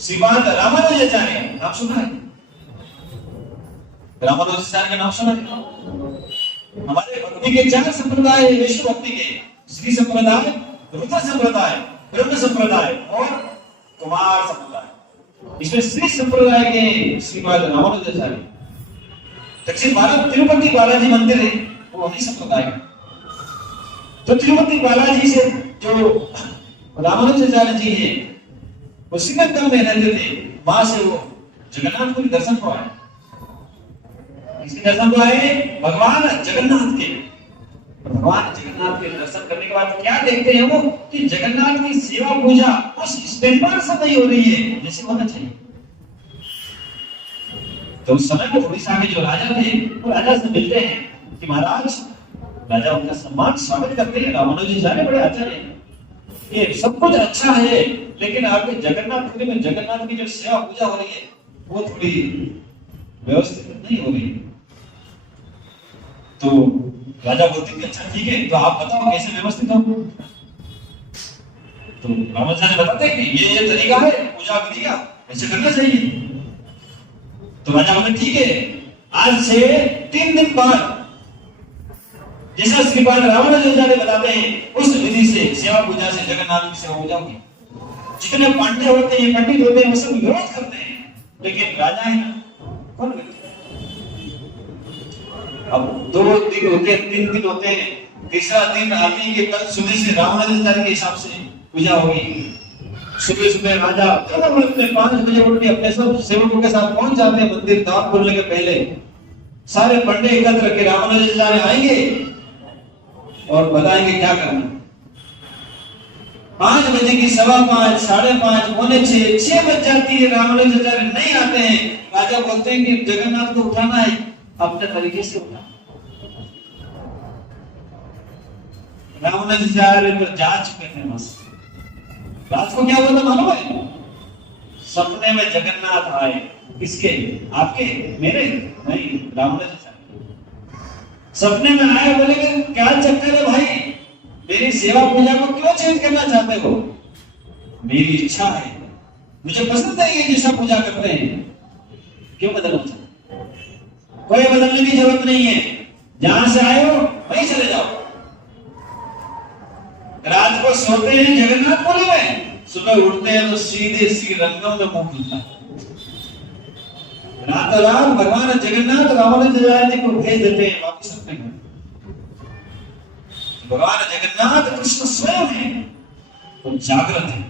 श्रीपाद रामानुजाचार्य नाम सुना है? रामानुजाचार्य का नाम सुना है? हमारे भक्ति के 4 संप्रदाय है विश्व भक्ति के, श्री संप्रदाय, रुद्र संप्रदाय, ब्रह्म संप्रदाय और कुमार संप्रदाय। इसमें श्री संप्रदाय के श्रीपाद रामानुजाचार्य, दक्षिण भारत तिरुपति बालाजी मंदिर है वो उन्हीं संप्रदाय का। तो तिरुपति बालाजी से जो रामानुजाचार्य जी है वो श्रीलंका में रहते थे, वहां से वो जगन्नाथ के दर्शन को आए। इसके दर्शन को आए भगवान जगन्नाथ के। भगवान जगन्नाथ के दर्शन करने के बाद क्या देखते हैं वो कि जगन्नाथ की सेवा पूजा उस स्टैंडर्ड से नहीं हो रही है जैसे होना चाहिए। तो उस समय में उड़ीसा के जो राजा थे वो राजा से मिलते हैं कि महाराज, राजा उनका सम्मान स्वागत करते हैं। रामानुजाचार्य बड़े आचार्य हैं, ये सब कुछ अच्छा है लेकिन आपके जगन्नाथपुरी में जगन्नाथ की जो सेवा पूजा हो रही है वो थोड़ी व्यवस्थित नहीं हो रही। तो राजा बोलते कि अच्छा ठीक है, तो आप बताओ कैसे व्यवस्थित हो। तो रामाचार्य बताते कि ये तरीका है पूजा विधि का, ऐसे करना चाहिए। तो राजा बोले ठीक है, आज से 3 दिन बाद जैसा श्रीपाद रामानुजाचार्य बताते हैं उस विधि से सेवा पूजा से जगन्नाथ की सेवा हो जाओगी। जितने पांडे होते हैं, पंडित होते हैं, वो सब विरोध करते हैं, लेकिन राजा है ना, कौन करते? अब 2 दिन होते हैं, 3 दिन होते हैं, तीसरा दिन आदमी के कल सुबह से रामानुजाचार्य के हिसाब से पूजा होगी। सुबह राजा अपने 5 बजे उठ के अपने सब सेवकों के साथ पहुंच जाते हैं मंदिर, द्वार खोलने के पहले सारे पंडे एकत्र के रामानुजाचार्य आएंगे और बताएंगे क्या करना। 5 बजे की 5:15, 5:30, 5:45, 6 बज जाती है, रामानुजाचार्य नहीं आते हैं। राजा बोलते हैं कि जगन्नाथ को उठाना है, अपने तरीके से उठा। रामानुजाचार्य पर जा चुके थे मस्त। रात को क्या हुआ था मालूम है? सपने में जगन्नाथ आए। किसके? आपके? मेरे? नहीं, रामानुजाचार्य सपने में आए। बोले क्या चक्कर है भाई, मेरी सेवा पूजा को क्यों चेंज करना चाहते हो? मेरी इच्छा है, मुझे पसंद है ये जैसा पूजा करते हैं, क्यों बदलना चाहते? कोई बदलने की जरूरत नहीं है, जहां से आए हो वहीं चले जाओ। रात को सोते हैं जगन्नाथपुरी में, सुबह उठते हैं तो सीधे श्री रंगम में मुंह खुलता है। रातों रात भगवान जगन्नाथ रामानुजाचार्य जी को भेज देते हैं वापिस अपने घर। भगवान जगन्नाथ कृष्ण स्वयं है, वो जागृत है,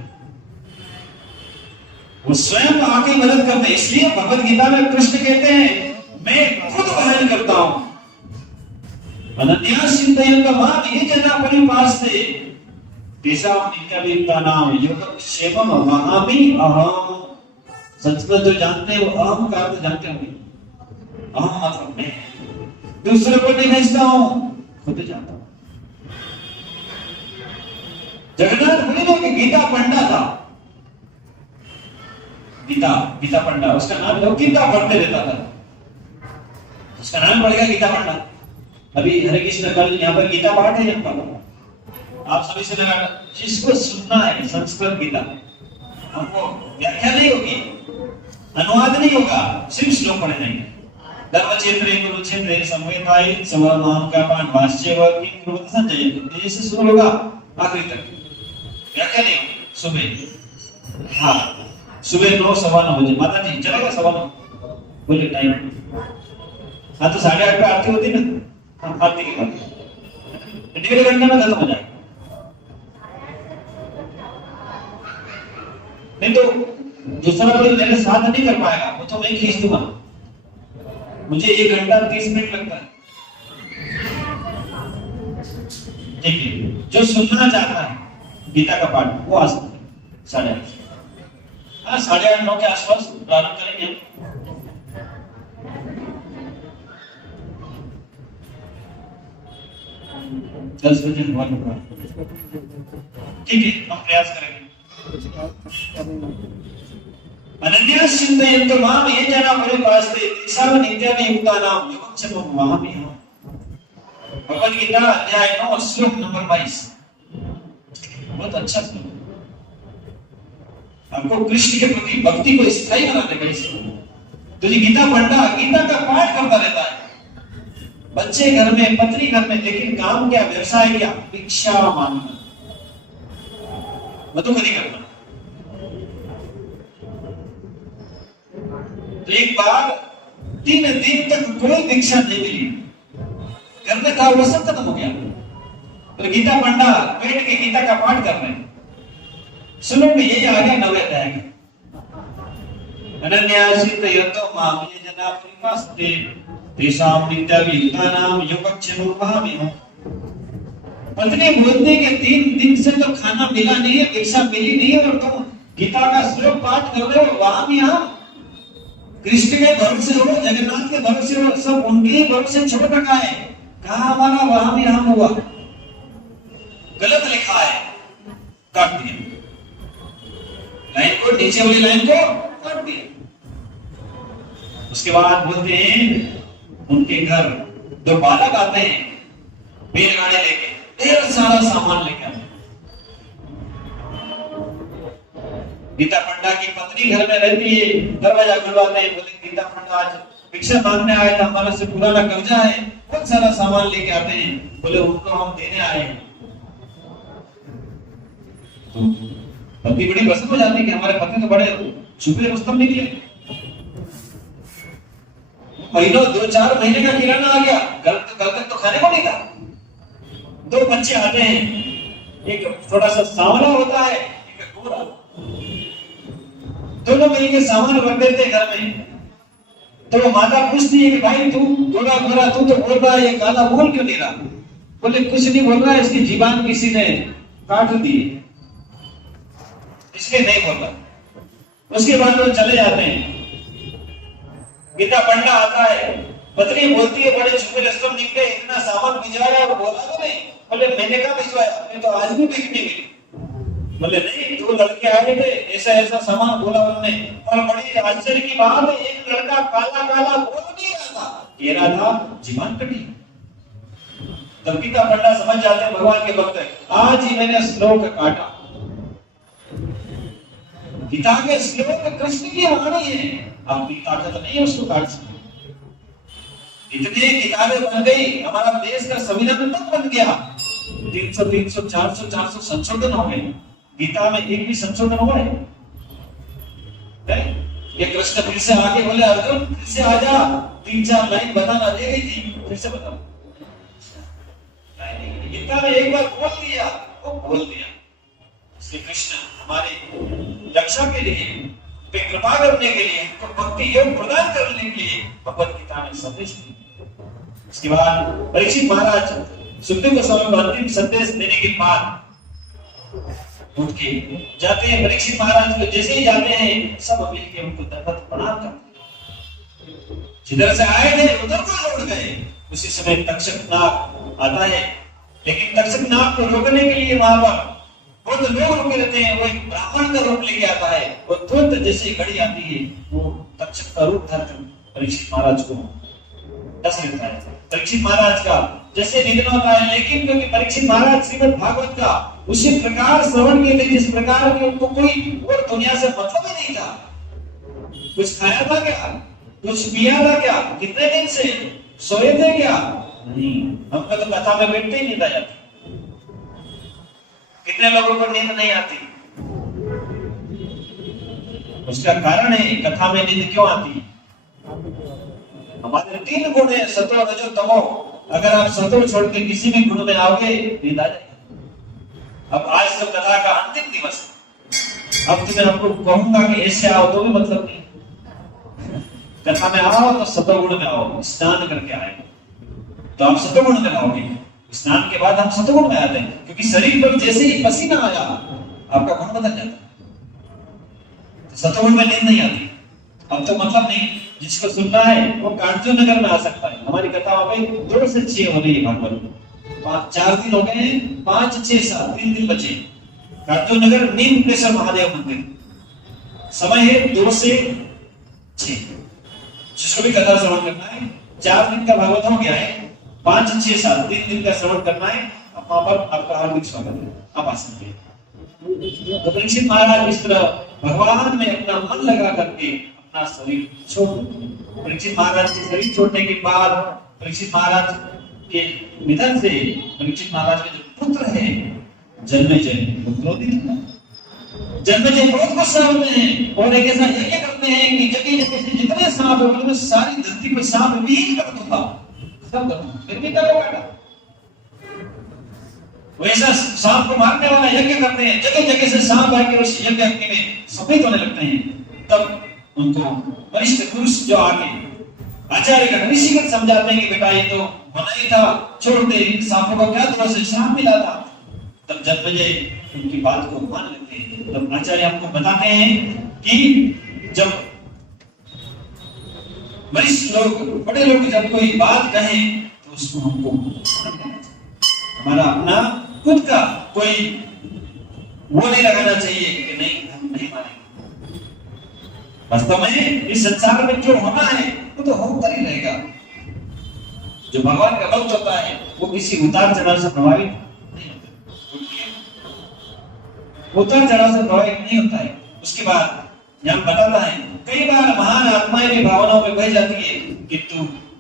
वो स्वयं आके मदद करते हैं। इसलिए भगवद गीता में कृष्ण कहते हैं मैं खुद वहन करता हूं। अनन्या चिंतयन्त माम ये जना परिपास्ते तेषां नित्यवित्तानां योगक्षेमं वहामि अहम्। संस्कृत जो जानते हैं वो अहम का अर्थ जानते होंगे। अहम मतलब मैं, दूसरे को नहीं भेजता हूं, खुद जाता हूं। जगन्नाथ पुरी में गीता पंडा था, गीता पंडा, उसका नाम लोग गीता पढ़ते रहता था, उसका नाम पड़ गया गीता पंडा। अभी हरे कृष्ण कल यहाँ पर गीता पाठ है, यहाँ पर आप सभी से लगा जिसको सुनना है संस्कृत गीता, हमको व्याख्या नहीं होगी, अनुवाद नहीं होगा, सिर्फ श्लोक पढ़े जाएंगे। धर्म क्षेत्रे कुरुक्षेत्रे संवेदाय समानाम का पाठ भाष्य व किं कुरुवत संजय, ये से शुरू होगा आखिरी तक, व्याख्या नहीं होगी। सुबह हाँ सुबह 9 सवा 9 बजे माता जी चलेगा, सवा 9 बोले टाइम। हाँ तो 8:30 पे आरती होती ना, हाँ आरती के बाद 1.5 घंटे में खत्म हो जाएगा। नहीं तो दूसरा कोई मेरे साथ नहीं कर पाएगा, वो तो मैं खींच दूंगा, मुझे 1 घंटा 30 मिनट लगता है। ठीक है, जो सुनना चाहता है गीता का पाठ वो आ सकता है 8:30, हाँ 8:30 9 के आसपास प्रारंभ करेंगे। दस बजे ठीक है, हम प्रयास करेंगे। अनन्या चिंतयन्त माम ये जना परिपास्ते तेषां नित्यवियुक्तानां योगक्षेमं वहामि अहम्। भगवद गीता अध्याय 9 श्लोक नंबर 22, बहुत अच्छा श्लोक, आपको कृष्ण के प्रति भक्ति को स्थायी बनाने का श्लोक। तो ये गीता पंडा गीता का पाठ करता रहता है, बच्चे घर में, पत्नी घर में, लेकिन काम क्या, व्यवसाय क्या, भिक्षा मांगना, मधुकरी करना। तो एक बार 3 दिन तक कोई भिक्षा नहीं मिली, घर में था वो सब खत्म हो गया। तो गीता पंडा बैठ के गीता का पाठ कर रहे हैं, सुनो यही आ गया 9वें अध्याय में। अनन्या चिंतयन्तो माम ये जना परिपास्ते तेषां नित्यवियुक्तानां योगक्षेमं वहामि अहम्। पत्नी बोलते कि 3 दिन से तो खाना मिला नहीं है, भिक्षा मिली नहीं है, और तुम गीता का श्लोक पाठ कर रहे हो, वहामि अहम्। कृष्ण के भरोसे हो, जगन्नाथ के भरोसे हो, सब उनके भरोसे छोड़ रखा है, कहा हमारा वहामि अहम् हुआ, गलत लिखा है, काट दिया, लाइन को, नीचे वाली लाइन को काट दिया। उसके बाद बोलते हैं उनके घर 2 बालक आते हैं बैलगाड़ी लेके, ढेर सारा सामान लेकर। गीता पंडा की पत्नी घर में रहती है, दरवाजा खुलवाते हैं, बोले गीता पंडा आज भिक्षा मांगने आए थे, हमारा से पुराना कर्जा है, बहुत सारा सामान लेके आते हैं, बोले उनको हम देने आए हैं। तो पत्नी बड़ी प्रसन्न हो जाती है कि हमारे पति तो बड़े छुपे रुस्तम निकले, महीनों 2-4 महीने का किराना आ गया, कल तक तो खाने को नहीं था। 2 बच्चे आते हैं, एक थोड़ा सा सांवला होता है, एक गोरा, दोनों महीने सामान रख देते घर में। तो माता पूछती है कि भाई तू गोरा गोरा, तू तो बोल रहा है, ये काला बोल क्यों नहीं रहा? बोले कुछ नहीं बोल रहा है, इसकी जीभान किसी ने काट दी इसलिए नहीं बोल रहा। उसके बाद वो चले जाते हैं। गीता पंडा आता है, पत्नी बोलती है बड़े छुपे रस्तम निकले, इतना सामान भिजवाया और बोला भी नहीं। बोले मैंने कहा भिजवाया, मैं तो आज भी बिकनी मिली। बोले नहीं, 2 लड़के आए थे, ऐसा ऐसा सामान बोला उन्होंने, और बड़ी आश्चर्य की बात है, एक लड़का काला काला बोल नहीं रहा था, कह रहा था जीवन कटी। तब गीता पंडा समझ जाते हैं भगवान के भक्त है, आज ही मैंने श्लोक काटा। गीता के श्लोक कृष्ण की वाणी है, आपकी ताकत नहीं है उसको काट सकते। इतनी किताबें बन गई, हमारा देश का संविधान तक बन गया, 300 300 400 400 संशोधन हो गए। गीता में एक भी संशोधन हुआ है? ये कृष्ण फिर से आके बोले अर्जुन फिर से आजा, 3-4 लाइन बताना दे गई थी, फिर से बताओ। गीता में एक बार बोल दिया, वो बोल दिया। श्री कृष्ण हमारी रक्षा के लिए, पे कृपा करने के लिए, भक्ति योग प्रदान करने के लिए भगवत गीता में संदेश दिया। उसके बाद परीक्षित महाराज सुखदेव गोस्वामी को अंतिम संदेश देने के बाद उठ के जाते हैं। परीक्षित महाराज को जैसे ही जाते हैं सब मिलके उनको दंडवत प्रणाम करते हैं। जिधर से आए थे उधर को लौट गए। उसी समय तक्षक नाग आता है, लेकिन तक्षक नाग को रोकने के लिए वहां पर बहुत लोग रुके रहते हैं। वो एक ब्राह्मण का रूप लेके आता है। वो तुरंत जैसे ही घड़ी आती है वो तक्षक का रूप धरकर परीक्षित महाराज को डस लेता है। परीक्षित महाराज का जैसे निधन होता है, लेकिन क्योंकि परीक्षित महाराज श्रीमद् भागवत का उसी प्रकार श्रवण किए थे जिस प्रकार के उनको कोई और दुनिया से मतलब ही नहीं था। कुछ खाया था क्या, कुछ पिया था क्या, कितने दिन से सोए थे क्या, नहीं। हमको तो कथा में बैठते ही नींद आ जाती। कितने लोगों को नींद नहीं आती? उसका कारण है कथा में नींद क्यों आती। हमारे 3 गुण है, सत्व रजो तमो। अगर आप सत्व छोड़ के किसी भी गुण में आओगे नींद आ जाएगी। अब आज तो कथा का अंतिम दिवस है। अब तो मैं आपको कहूंगा कि ऐसे आओ तो भी मतलब नहीं। कथा में आओ तो सत्वगुण में आओ, स्नान करके आए तो आप सत्वगुण में आओगे। स्नान के बाद हम सत्वगुण में आते हैं, क्योंकि शरीर पर जैसे ही पसीना आया आपका गुण बदल जाता है। तो सत्वगुण में नींद नहीं आती। अब तो मतलब नहीं, जिसको सुनना है वो कांचो नगर में आ सकता है। हमारी कथा वहां पे 2 से 6 हो रही है भागवत। 4 दिन हो गए, 5, 6, 7 3 दिन बचे। कांचो नगर नीमकेश्वर महादेव मंदिर। समय है 2 से 6। जिसको भी कथा श्रवण करना है, 4 दिन का भागवत हो गया है, 5, 6, 7 3 दिन का श्रवण करना है। अब वहां पर आपका हार्दिक स्वागत है, आप आ सकते हैं। तो परीक्षित महाराज इस तरह भगवान में अपना मन लगा करके अपना शरीर छोड़। परीक्षित महाराज के शरीर छोड़ने के बाद परीक्षित महाराज के निधन से परीक्षित महाराज के जो पुत्र है जन्मेजय, वो क्रोधित हुआ। जन्मेजय बहुत गुस्सा होते हैं और एक ऐसा यज्ञ करते हैं कि जगह जगह से जितने सांप है उनमें सारी धरती को सांप विहीन कर दूंगा। सब करूं, फिर भी करो बेटा। वैसा सांप को मारने वाला यज्ञ करते हैं। जगह जगह से सांप आके उस यज्ञ अग्नि में सफेद होने लगते हैं। तब उनको वरिष्ठ पुरुष जो आगे आचार्य ऋषिगण समझाते हैं कि बेटा ये तो मना ही था, छोड़ दे, सांपों को क्या दोष है, सांप मिला था। तब जन्मेजय उनकी बात को मान लेते हैं। तब आचार्य हमको बताते हैं कि जब वरिष्ठ लोग, बड़े लोग जब कोई बात कहें तो उसको हमको हमारा अपना खुद का कोई वो नहीं लगाना चाहिए कि नहीं हम नहीं मानेंगे। वास्तव में इस संसार में जो होना है वो तो होता ही रहेगा। जो भगवान का भक्त होता है वो किसी उतार चढ़ाव से प्रभावित नहीं होता। उतार चढ़ाव से प्रभावित नहीं होता है। उसके बाद यहाँ बताता है कई बार महान आत्माएं भी भावनाओं में बह जाती है, किंतु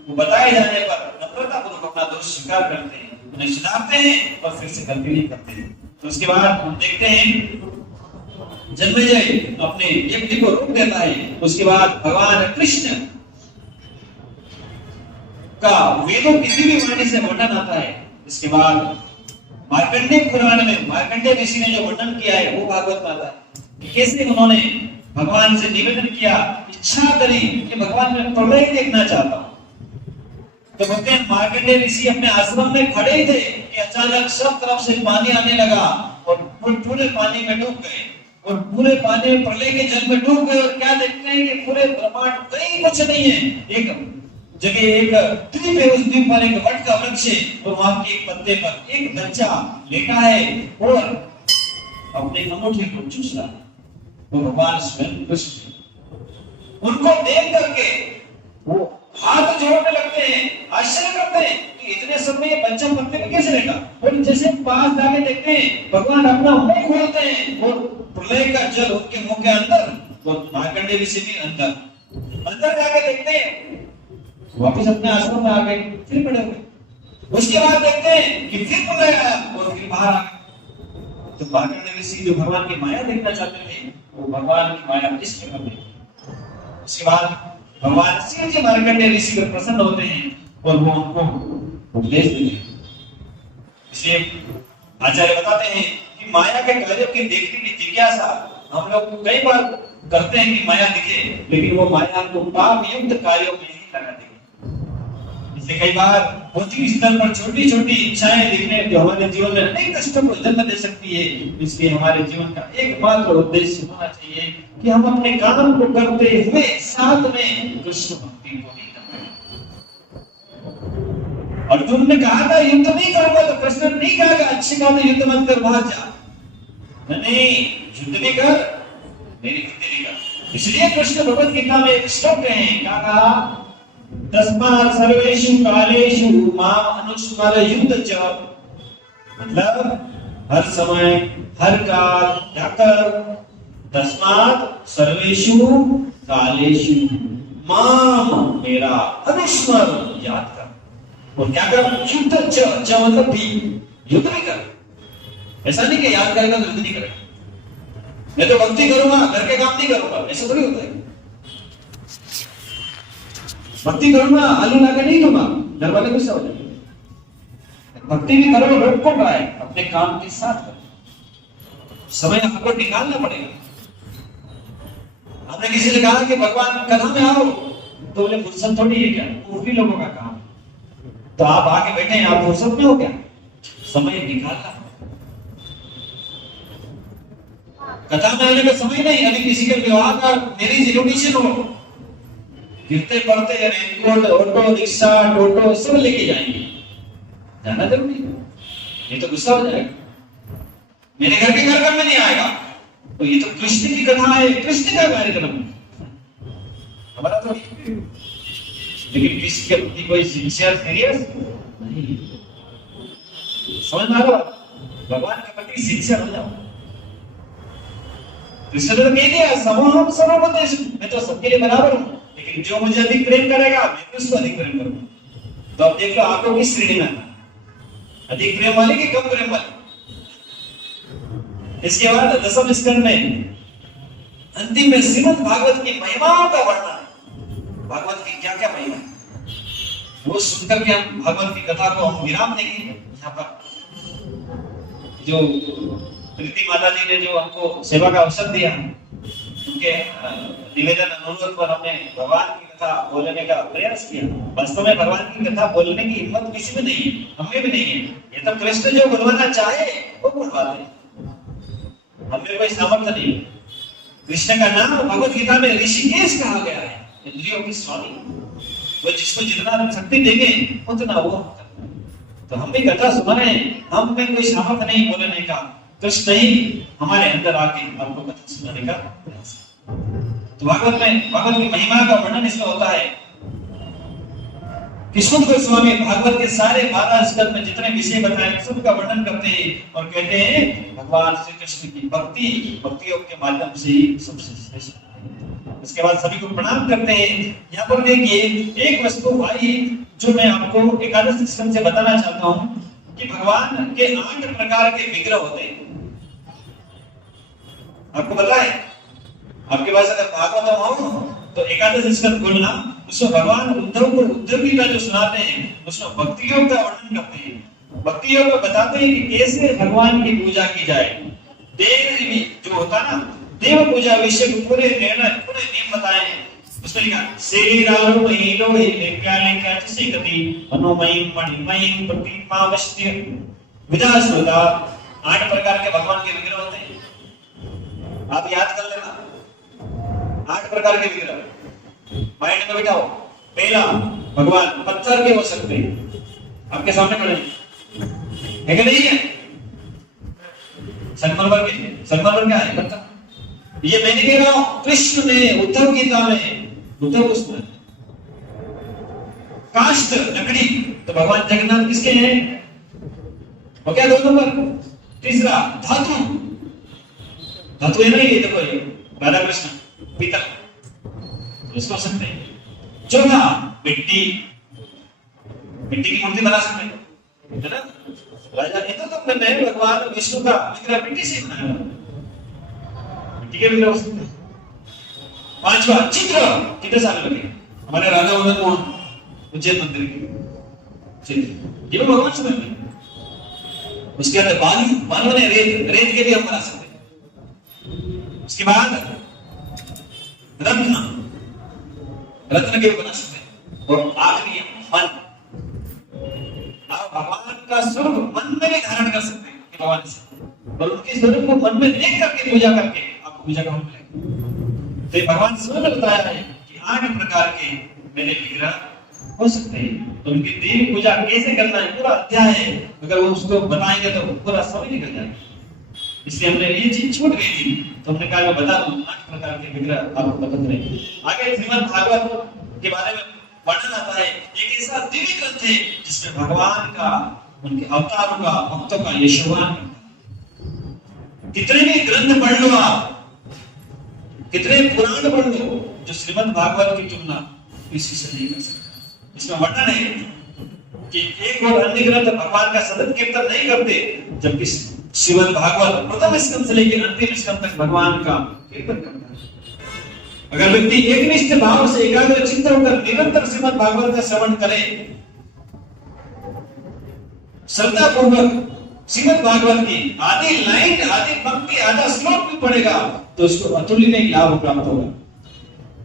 वो बताए जाने पर नम्रता पूर्वक अपना दोष स्वीकार करते हैं, उन्हें सुधारते हैं और फिर से गलती नहीं करते हैं। तो उसके बाद हम देखते हैं जन्मेजय अपने यज्ञ को रोक देता है। उसके बाद भगवान कृष्ण का वेदों की दिव्य वाणी से वर्णन आता है। इसके बाद मार्कंडेय पुराण में मार्कंडेय ऋषि ने जो वर्णन किया है वो भागवत में आता है कि कैसे उन्होंने भगवान से निवेदन किया, इच्छा करी कि भगवान मैं प्रलय देखना चाहता हूं। तो बोलते हैं मार्कंडेय ऋषि अपने आश्रम में खड़े ही थे कि अचानक सब तरफ से पानी आने लगा और पूरे पानी में डूब गए और पूरे पानी में प्रलय के जल में डूब गए। और क्या देखते हैं कि पूरे ब्रह्मांड कहीं कुछ नहीं है। एक जगह एक द्वीप है, उस द्वीप पर एक वट का वृक्ष है और वहां के एक पत्ते पर एक बच्चा लेटा है और अपने अंगूठे को चूस रहा है। वो भगवान स्वयं कृष्ण, उनको देख करके वो हाथ जोड़ने लगते हैं, आश्चर्य करते हैं कि इतने समय ये बच्चा पत्ते पे कैसे लेटा। और जैसे पास जाके देखते हैं भगवान अपना मुंह खोलते हैं और प्रलय का जल उनके मुंह के अंदर और मार्कंडेय ऋषि भी अंदर जाके देखते हैं, वापस अपने आश्रम में आ गए, फिर पड़े हुए। उसके बाद देखते हैं कि फिर प्रलय आया और फिर बाहर आ गए। तो मार्कंडेय ऋषि जो भगवान की माया देखना चाहते थे वो भगवान की माया इस प्रकार देखी। उसके बाद भगवान शिव जी मार्कंडेय ऋषि पर प्रसन्न होते हैं और वो उनको उपदेश देते हैं। इसलिए आचार्य बताते हैं कि माया के कार्यों की देखने की जिज्ञासा हम लोग कई बार करते हैं कि माया दिखे, लेकिन वो माया को पाप युक्त कार्यों में ही लगा देगी। इसलिए कई बार भौतिक स्तर पर छोटी छोटी इच्छाएं दिखने जो हमारे जीवन में अनेक कष्टों को जन्म दे सकती है। इसलिए हमारे जीवन का एकमात्र उद्देश्य होना चाहिए कि हम अपने काम को करते हुए साथ में कृष्ण भक्ति को नहीं करें। अर्जुन ने कहा था युद्ध नहीं करूंगा, तो कृष्ण ने नहीं कहा अच्छी बात है युद्ध मत कर, भाग जा। नहीं, युद्ध भी कर, मेरी भक्ति भी कर। इसलिए कृष्ण भगवत गीता में एक श्लोक है, क्या कहा? तस्मात् सर्वेषु कालेषु माम अनुस्मर युद्ध च। मतलब हर समय हर काल क्या कर? तस्मात् सर्वेषु कालेषु माम मेरा अनुस्मर याद कर। और क्या कर? युद्ध च मतलब भी युद्ध भी कर। ऐसा नहीं कि याद करेगा तो युद्ध नहीं करेगा, मैं तो भक्ति करूंगा घर के काम नहीं करूंगा, ऐसा थोड़ी होता है। भक्ति करूंगा आलू लाके नहीं दूंगा, घर वाले गुस्सा हो जाएंगे। भक्ति भी करो, रोक कौन रहा है? अपने काम के साथ करो, समय आपको निकालना पड़ेगा। हमने किसी ने कहा कि भगवान कथा में आओ, तो बोले फुर्सत थोड़ी है क्या, ऊपरी लोगों का काम। तो आप आके बैठे हैं, आप फुर्सत में हो क्या? समय निकालना। कथा में आने का समय नहीं, अभी किसी के विवाह का मेरी इन्विटेशन हो, गिरते पड़ते रेनकोट ऑटो रिक्शा टोटो सब लेके जाएंगे, जाना जरूरी है, ये तो गुस्सा हो जाएगा। मेरे घर के कार्यक्रम में नहीं आएगा, तो ये तो कृष्ण की कथा है, कृष्ण का कार्यक्रम हमारा तो। लेकिन किसी के प्रति कोई सिंसियर सीरियस नहीं, समझ में आ रहा? भगवान के प्रति सिंसियर हो जाओ। कृष्ण ने तो कह दिया समोहम सर्वभूतेषु, मैं तो सबके लिए बराबर हूं, लेकिन जो मुझे अधिक प्रेम करेगा मैं उसको अधिक प्रेम करूंगा। तो अब देख लो आपको किस श्रेणी में आना, अधिक प्रेम वाले कि कम प्रेम वाले? इसके बाद 10वें स्कंद में अंतिम में श्रीमद् भागवत की महिमाओं का वर्णन है। भागवत की क्या क्या महिमा है वो सुनकर के हम भागवत की कथा को हम विराम देंगे। यहाँ पर जो प्रीति माता जी ने जो हमको सेवा का अवसर दिया, उनके निवेदन अनुरोध पर हमने भगवान की कथा बोलने का प्रयास किया। वास्तव में भगवान की कथा बोलने की हिम्मत किसी में नहीं है, हमें भी नहीं है। ये तो कृष्ण जो बोलवाना चाहे वो बोलवाते हैं, हमें कोई सामर्थ्य नहीं। कृष्ण का नाम भगवत गीता में ऋषिकेश कहा गया है, इंद्रियों की स्वामी। वो जिसको जितना शक्ति देंगे उतना वो। तो हम भी कथा सुनाए, हम में कोई सामर्थ्य नहीं बोलने का, कृष्ण ही हमारे अंदर आके आपको कथा सुनाने का प्रयास। तो भागवत की महिमा का वर्णन इसमें होता है। कृष्ण गोस्वामी भागवत के सारे 12 स्कंद में जितने विषय बताए सबका वर्णन करते हैं और कहते हैं भगवान श्री कृष्ण की भक्ति योग के माध्यम से ही सबसे श्रेष्ठ है। उसके बाद सभी को प्रणाम करते हैं। यहाँ पर देखिए एक वस्तु भाई जो मैं आपको एकादश स्कंद से बताना चाहता हूँ कि भगवान के 8 प्रकार के विग्रह होते हैं। आपको पता है? आपके पास अगर भागवत हो तो एकादश स्कंद खोलना, उसमें भगवान उद्धव को उद्धव गीता जो सुनाते हैं उसमें भक्ति योग का वर्णन करते हैं। भक्ति योग में बताते हैं कि कैसे भगवान की पूजा की जाए। देव जो होता ना, देव पूजा विषय पूरे नियम बताए हैं। उसमें लिखा शरीरालो महिलो लेख्याले क्या जैसे गति मनोमयी मणिमयी प्रतिमावस्त्य विदास्वता। 8 प्रकार के भगवान के विग्रह होते हैं, आप याद कर लेना। 8 प्रकार के विग्रह माइंड में बिठाओ। पहला भगवान पत्थर के हो सकते हैं, आपके सामने खड़े है कि नहीं है? संगमरमर क्या है? पत्थर। ये मैं नहीं कह रहा हूं, कृष्ण ने उद्धव गीता में उद्धव को सुना। काष्ठ लकड़ी, तो भगवान जगन्नाथ किसके हैं? वो क्या 2 नंबर। तीसरा धातु है ना, ये देखो ये राधा कृष्ण पीतल, इसको सकते हैं। चौथा मिट्टी की मूर्ति बना सकते हैं, है ना? राजा ने तो तुमने भगवान विष्णु का विग्रह मिट्टी से बनाया, मिट्टी के विग्रह हो सकते हैं। पांचवा चित्र, कितने साल लगे हमारे राधा मदन मोहन उज्जैन मंदिर के चित्र, ये भगवान से बने। उसके अंदर बालू ने रेत के भी हम बना सकते हैं। उसके बाद रत्न के भी बना सकते हैं। और आखिरी मन, आप भगवान का स्वरूप मन में भी धारण कर सकते हैं भगवान से, और उनके स्वरूप को मन में देख करके पूजा करके आपको पूजा का फल मिलेगा। तो भगवान स्वयं बताया है कि 8 प्रकार के मेरे विग्रह हो सकते हैं। तो उनकी देवी पूजा कैसे करना है पूरा अध्याय है, अगर वो उसको बताएंगे तो पूरा समय निकल जाएगा। इसलिए हमने ये चीज छूट गई थी, तो हमने कहा मैं बता दूं 8 प्रकार के विग्रह आपको बता रहे। आगे श्रीमद् भागवत के बारे में वर्णन आता है, एक ऐसा दिव्य ग्रंथ है जिसमें भगवान का, उनके अवतारों का, भक्तों का यशोगान करता है। कितने भी ग्रंथ पढ़ लो आप, कितने पुराण पढ़ लो, जो श्रीमद् भागवत की तुलना किसी से नहीं कर सकता। इसमें वर्णन है कि एक और अन्य ग्रंथ भगवान का सतत कीर्तन नहीं करते, जबकि श्रीमद् भागवत प्रथम स्कंद से लेकर अंतिम स्कंद तक भगवान का कीर्तन करता है। अगर व्यक्ति एकनिष्ठ भाव से एकाग्र चित्त होकर निरंतर श्रीमद् भागवत का श्रवण करे, श्रद्धा पूर्वक श्रीमद् भागवत की आधी लाइन, आधी पंक्ति, आधा श्लोक भी पढ़ेगा, तो उसको अतुलनीय लाभ प्राप्त होगा।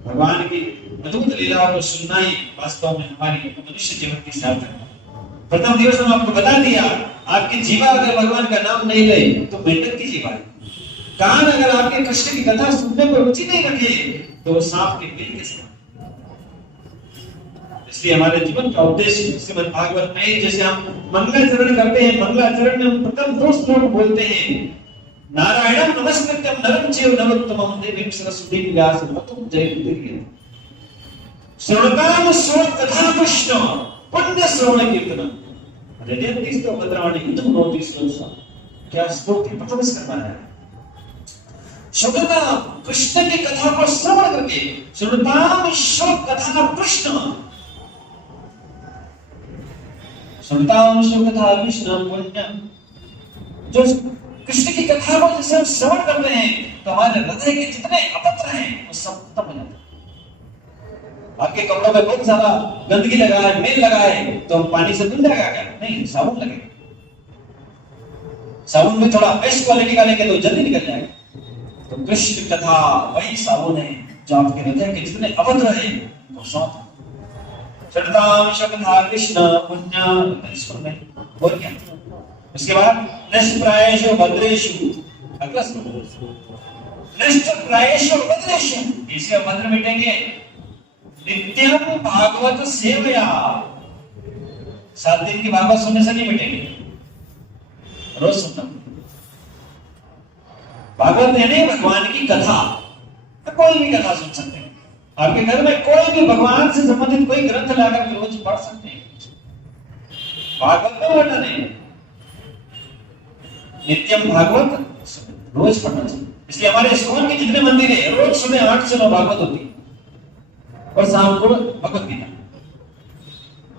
भगवान की अद्भुत लीलाओं को सुनना ही वास्तव में हमारी मनुष्य जीवन की सार्थक है। प्रथम दिवस हम आपको बता दिया, आपकी जीवा अगर भगवान का नाम नहीं ले तो मेंढक की जीवा है। कान अगर आपके कृष्ण की कथा सुनने पर रुचि नहीं रखे तो वो सांप के बिल के समान। इसलिए हमारे जीवन का उद्देश्य श्रीमद् भागवत में, जैसे हम मंगलाचरण करते हैं, मंगलाचरण में हम प्रथम 2 श्लोक बोलते हैं, नारायणं नमस्कृत्यं नरं चैव नरोत्तमं देवीं सरस्वतीं व्यासं ततो जयमुदीरयेत्। श्रवणतां श्रवण कथा कृष्ण पुण्य श्रवण कीर्तनम हृदयंति स्तो भद्राणि इदं नोति श्लोक। क्या श्लोक की प्रथम करना है? श्रवणता कृष्ण की कथा को श्रवण करके, श्रवणतां श्रवण कथा कृष्ण, श्रवणतां श्रवण कथा कृष्ण पुण्य। जो कृष्ण की कथा को जैसे हम श्रवण करते हैं तो हमारे हृदय के जितने अपत्र हैं वो सब खत्म हो जाते हैं। आपके कपड़ों में बहुत सारा गंदगी लगा है, मेल लगा है, तो हम पानी से धुल जाएगा क्या? नहीं, साबुन लगेगा। साबुन में थोड़ा बेस्ट क्वालिटी का लेंगे तो जल्दी निकल जाएगा। तो कृष्ण कथा वही साबुन है जो आपके हृदय के जितने अपत्र हैं वो साफ। श्रद्धां शब्दा कृष्ण पुण्य और क्या? उसके बाद निष्प्रायेषु भद्रेषु, अगला निष्प्रायेषु भद्रेषु, इसके मंत्र मिटेंगे। नित्यम भागवत सेवया, 7 दिन की भागवत सुनने से नहीं मिटेंगे, रोज सुनना। भागवत यानी भगवान की कथा, कोई भी कथा सुन सकते हैं। आपके घर में कोई भी भगवान से संबंधित कोई ग्रंथ लाकर रोज पढ़ सकते हैं। भागवत में वर्णन है नित्यम भागवत रोज पढ़ना चाहिए। इसलिए हमारे इस्कॉन के जितने मंदिर है, रोज सुबह 8 से 9 भागवत होती है और शाम को भगवत गीता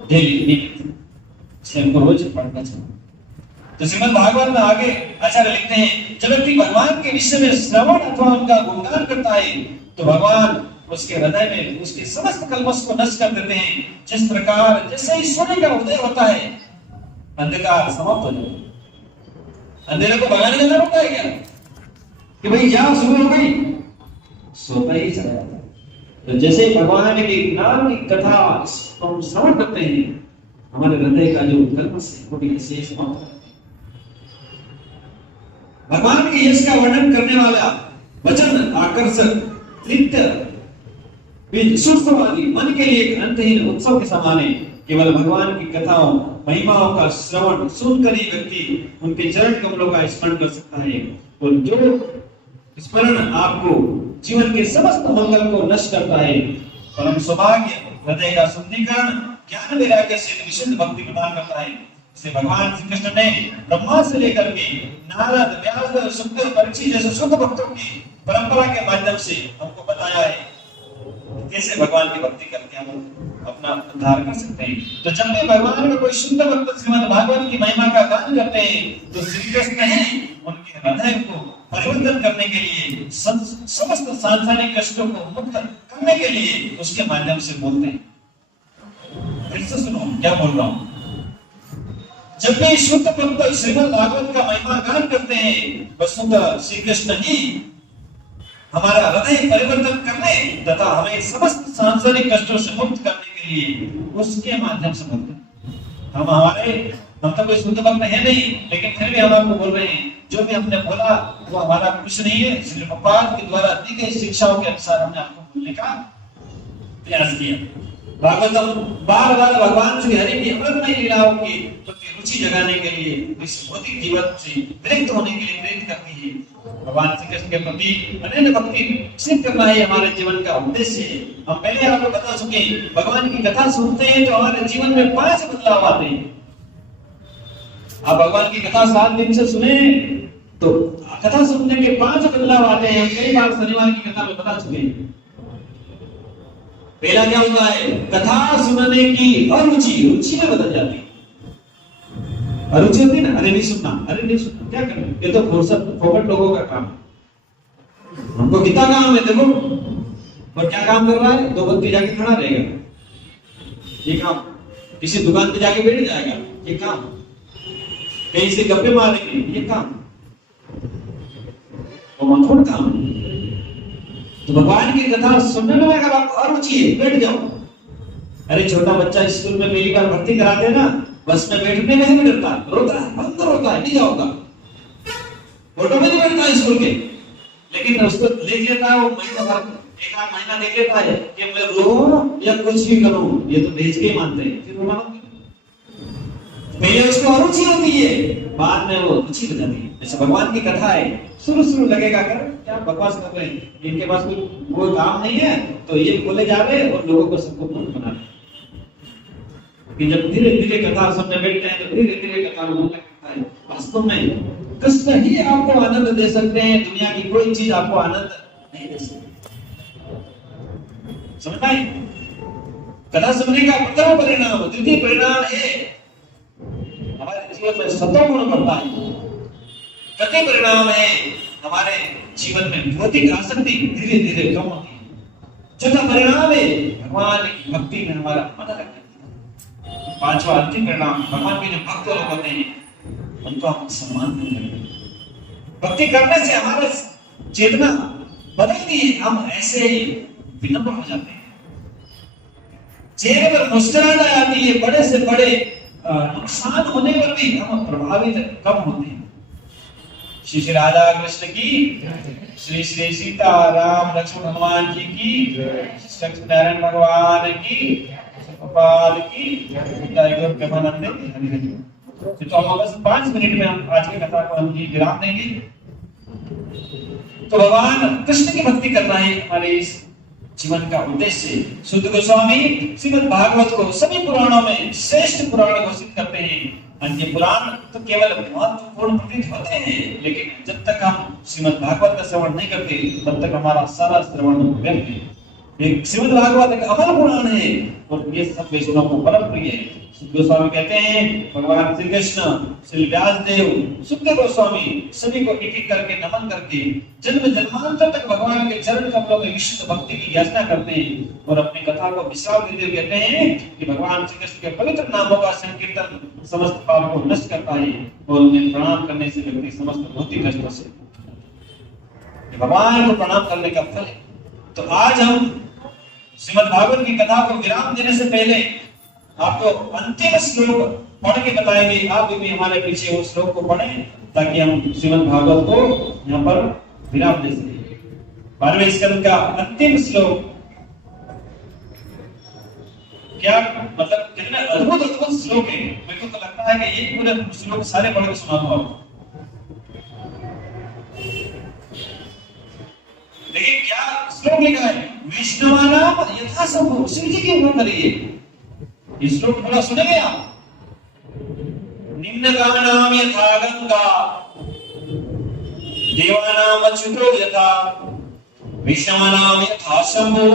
डेली, इसलिए हमको रोज पढ़ना चाहिए। तो श्रीमद् भागवत में आगे आचार्य लिखते हैं, जब व्यक्ति भगवान के विषय में श्रवण अथवा उनका गुणगान करता है तो भगवान उसके हृदय में उसके समस्त कल्मश को नष्ट कर देते हैं। जिस प्रकार जैसे ही सूर्य का उदय होता है अंधकार समाप्त हो जाता है। अंधेरे को भगाने का जरूरत है क्या कि भाई यहां सुबह हो गई, सोता ही चला जाता है। तो जैसे भगवान के नाम की कथा हम श्रवण करते हैं, हमारे हृदय का जो कल्मश है वो भी ऐसे समाप्त करते हैं। भगवान के यश का वर्णन करने वाला वचन आकर्षक, तृप्त, सुखवादी मन के लिए एक अंतहीन उत्सव के समान है। केवल भगवान की कथाओं महिमाओं का श्रवण सुनकर ही व्यक्ति उनके चरण कमलों का स्मरण कर सकता है, और जो स्मरण आपको जीवन के समस्त मंगल को नष्ट करता है। परम सौभाग्य, हृदय का शुद्धिकरण, ज्ञान वैराग्य से विशुद्ध भक्ति प्रदान करता है। इसे भगवान श्री कृष्ण ने ब्रह्मा से लेकर के नारद, व्यास, शुक्र, परीक्षित जैसे शुद्ध भक्तों की परंपरा के माध्यम से हमको बताया है कैसे भगवान की भक्ति करके हम अपना उद्धार कर सकते हैं। तो जब भी भगवान का कोई शुद्ध भक्त श्रीमद् भागवत की महिमा का गान करते हैं तो श्री कृष्ण ही उनके हृदय को परिवर्तन करने के लिए, समस्त सांसारिक कष्टों को मुक्त करने के लिए उसके माध्यम से बोलते हैं। फिर से सुनो क्या बोल रहा हूं। जब भी शुद्ध भक्त श्रीमद् भागवत का महिमा गान करते हैं, वस्तुतः श्री कृष्ण ही हमारा हृदय परिवर्तन करने तथा हमें समस्त सांसारिक कष्टों से मुक्त करने के लिए उसके माध्यम से बोलते हैं। हम तो कोई शुद्ध भक्त है नहीं, लेकिन फिर भी हम आपको बोल रहे हैं, जो भी हमने बोला वो हमारा कुछ नहीं है, श्री प्रभुपाद के द्वारा दी गई शिक्षाओं के अनुसार हमने आपको बोलने का प्रयास किया। भागवतम बार बार भगवान श्री हरि की अमृतमय लीलाओं की प्रति रुचि जगाने के लिए, इस भौतिक जीवन से विरक्त होने के लिए प्रेरित करती है। भगवान श्री कृष्ण के प्रति अनन्य भक्ति सिद्ध करना है हमारे जीवन का उद्देश्य है। हम पहले आपको बता चुके, भगवान की कथा सुनते हैं तो हमारे जीवन में 5 बदलाव आते हैं। आप भगवान की कथा 7 दिन से सुने तो कथा सुनने के 5 बदलाव आते हैं। हम कई बार शनिवार की कथा में बता चुके हैं। पहला क्या होता है, कथा सुनने की अरुचि रुचि में बदल जाती है। अरुचि होती ना, अरे नहीं सुनना, क्या करना, ये तो फोकट लोगों का काम है। हमको कितना काम है देखो, और क्या काम कर रहा है, 2 बत्ती जाके खड़ा रहेगा, ये काम। किसी दुकान पे जाके बैठ जाएगा, ये काम। कहीं से गप्पे मारेंगे, ये काम। वो मथुर काम। तो भगवान की कथा सुनने में अगर आपको अरुचि है, बैठ जाओ। अरे छोटा बच्चा स्कूल में पहली बार भर्ती कराते हैं ना, बस में बैठने में नहीं डरता, रोता है, अंदर रोता है, नहीं जाऊंगा। ऑटो में नहीं बैठता स्कूल के, लेकिन उसको ले लेता है वो महीना भर, 1-8 महीना देख लेता है कि मैं रो या कुछ भी करूं, ये तो भेज के मानते हैं। फिर वो मानोगे, पहले उसको अरुचि होती है, बाद में वो रुचि हो जाती है। जैसे भगवान की कथा है, शुरू लगेगा कर क्या बकवास कर रहे हैं, इनके पास कोई काम नहीं है, तो ये बोले जा रहे और लोगों को सबको मूर्ख बना रहे। जब धीरे धीरे कथा सुनने बैठते हैं तो धीरे धीरे कथा में मन लगता है। वास्तव में कृष्ण ही आपको आनंद दे सकते हैं, दुनिया की कोई चीज आपको आनंद नहीं दे सकती। समझ पाए? कथा सुनने का प्रथम परिणाम, द्वितीय परिणाम है हमारे जीवन में सत्वगुण बढ़ता है। तृतीय परिणाम है हमारे जीवन में भौतिक आसक्ति धीरे धीरे कम होती है। चौथा परिणाम है भगवान की भक्ति में हमारा मन लगता है। 5वां अंतिम परिणाम, भगवान के जो भक्त लोग होते हैं उनको हम सम्मान करें। भक्ति करने से हमारा चेतना बदलती है, हम ऐसे ही विनम्र हो जाते हैं। चेहरे पर मुस्कुराहट आती है, बड़े से बड़े नुकसान होने पर भी हम प्रभावित कम होते हैं। श्री श्री राधा कृष्ण की, श्री श्री सीता राम लक्ष्मण हनुमान जी की, सत्यनारायण भगवान की, गोपाल की, तो हम बस 5 मिनट में हम आज की कथा को हम विराम देंगे। तो भगवान कृष्ण की भक्ति करना है हमारे इस जीवन का उद्देश्य। शुद्ध गोस्वामी श्रीमद् भागवत को सभी पुराणों में श्रेष्ठ पुराण घोषित करते हैं। अन्य पुराण तो केवल महत्वपूर्ण प्रतीत होते हैं, लेकिन जब तक हम श्रीमद् भागवत का श्रवण नहीं करते तब तक हमारा सारा श्रवण व्यर्थ है। एक श्रीमद् भागवत एक अमर पुराण है और ये सब वैष्णव को परम प्रिय है। गोस्वामी कहते हैं भगवान श्री कृष्ण, श्री व्यास देव, सुखदेव गोस्वामी सभी को एक एक करके नमन करके जन्म जन्मांतर तक भगवान के चरण कमलों में विशुद्ध भक्ति की याचना करते हैं और अपनी कथा को विश्राम देते हुए कहते हैं कि भगवान श्री कृष्ण के पवित्र नामों का संकीर्तन समस्त पाप को नष्ट करता है और उन्हें प्रणाम करने से व्यक्ति समस्त भौतिक कष्टों से, भगवान को प्रणाम करने का फल है। तो आज हम श्रीमद् भागवत की कथा को विराम देने से पहले आपको अंतिम श्लोक पढ़ के बताएंगे। आप भी हमारे पीछे वो श्लोक को पढ़ें ताकि हम श्रीमद् भागवत को यहाँ पर विराम दे सकें। 12वें स्कंद का अंतिम श्लोक, क्या मतलब कितने अद्भुत अद्भुत श्लोक है। मेरे को तो लगता है कि एक पूरे श्लोक सारे पढ़ के सुना दूं आपको। देखिए क्या श्लोक लिखा है, वैष्णवानाम यथासंभव, शिव जी की उपमा करिए। ये श्लोक थोड़ा सुनेंगे आप। निम्नगानाम यथा गंगा, देवानाम अच्युतो यथा, वैष्णवानाम यथा शंभो,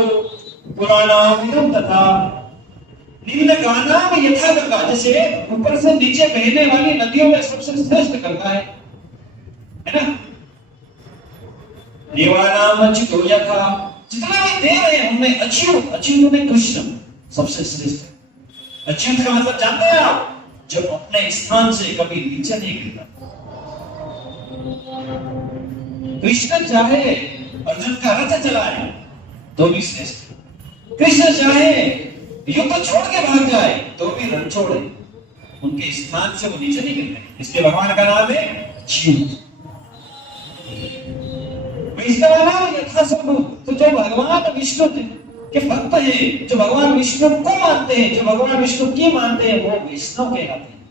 पुराणाम इदं तथा। निम्नगानाम यथा गंगा, जैसे ऊपर से नीचे बहने वाली नदियों में सबसे श्रेष्ठ गंगा है ना। देवानाम अच्युतो यथा, जितना भी दे रहे हैं उनमें अच्युत, अच्युत में कृष्ण सबसे श्रेष्ठ। अच्युत का मतलब जानते हैं आप, जो अपने स्थान से कभी नीचे नहीं गिरता। कृष्ण चाहे अर्जुन का रथ चलाए तो भी श्रेष्ठ, कृष्ण चाहे युद्ध छोड़ के भाग जाए तो भी रण छोड़े, उनके स्थान से वो नीचे नहीं गिरते, इसलिए भगवान का नाम है अच्युत। इसका नाम यथासंभव, तो जो भगवान विष्णु के भक्त हैं, जो भगवान विष्णु को मानते हैं, जो भगवान विष्णु की मानते हैं, वो वैष्णव कहलाते हैं।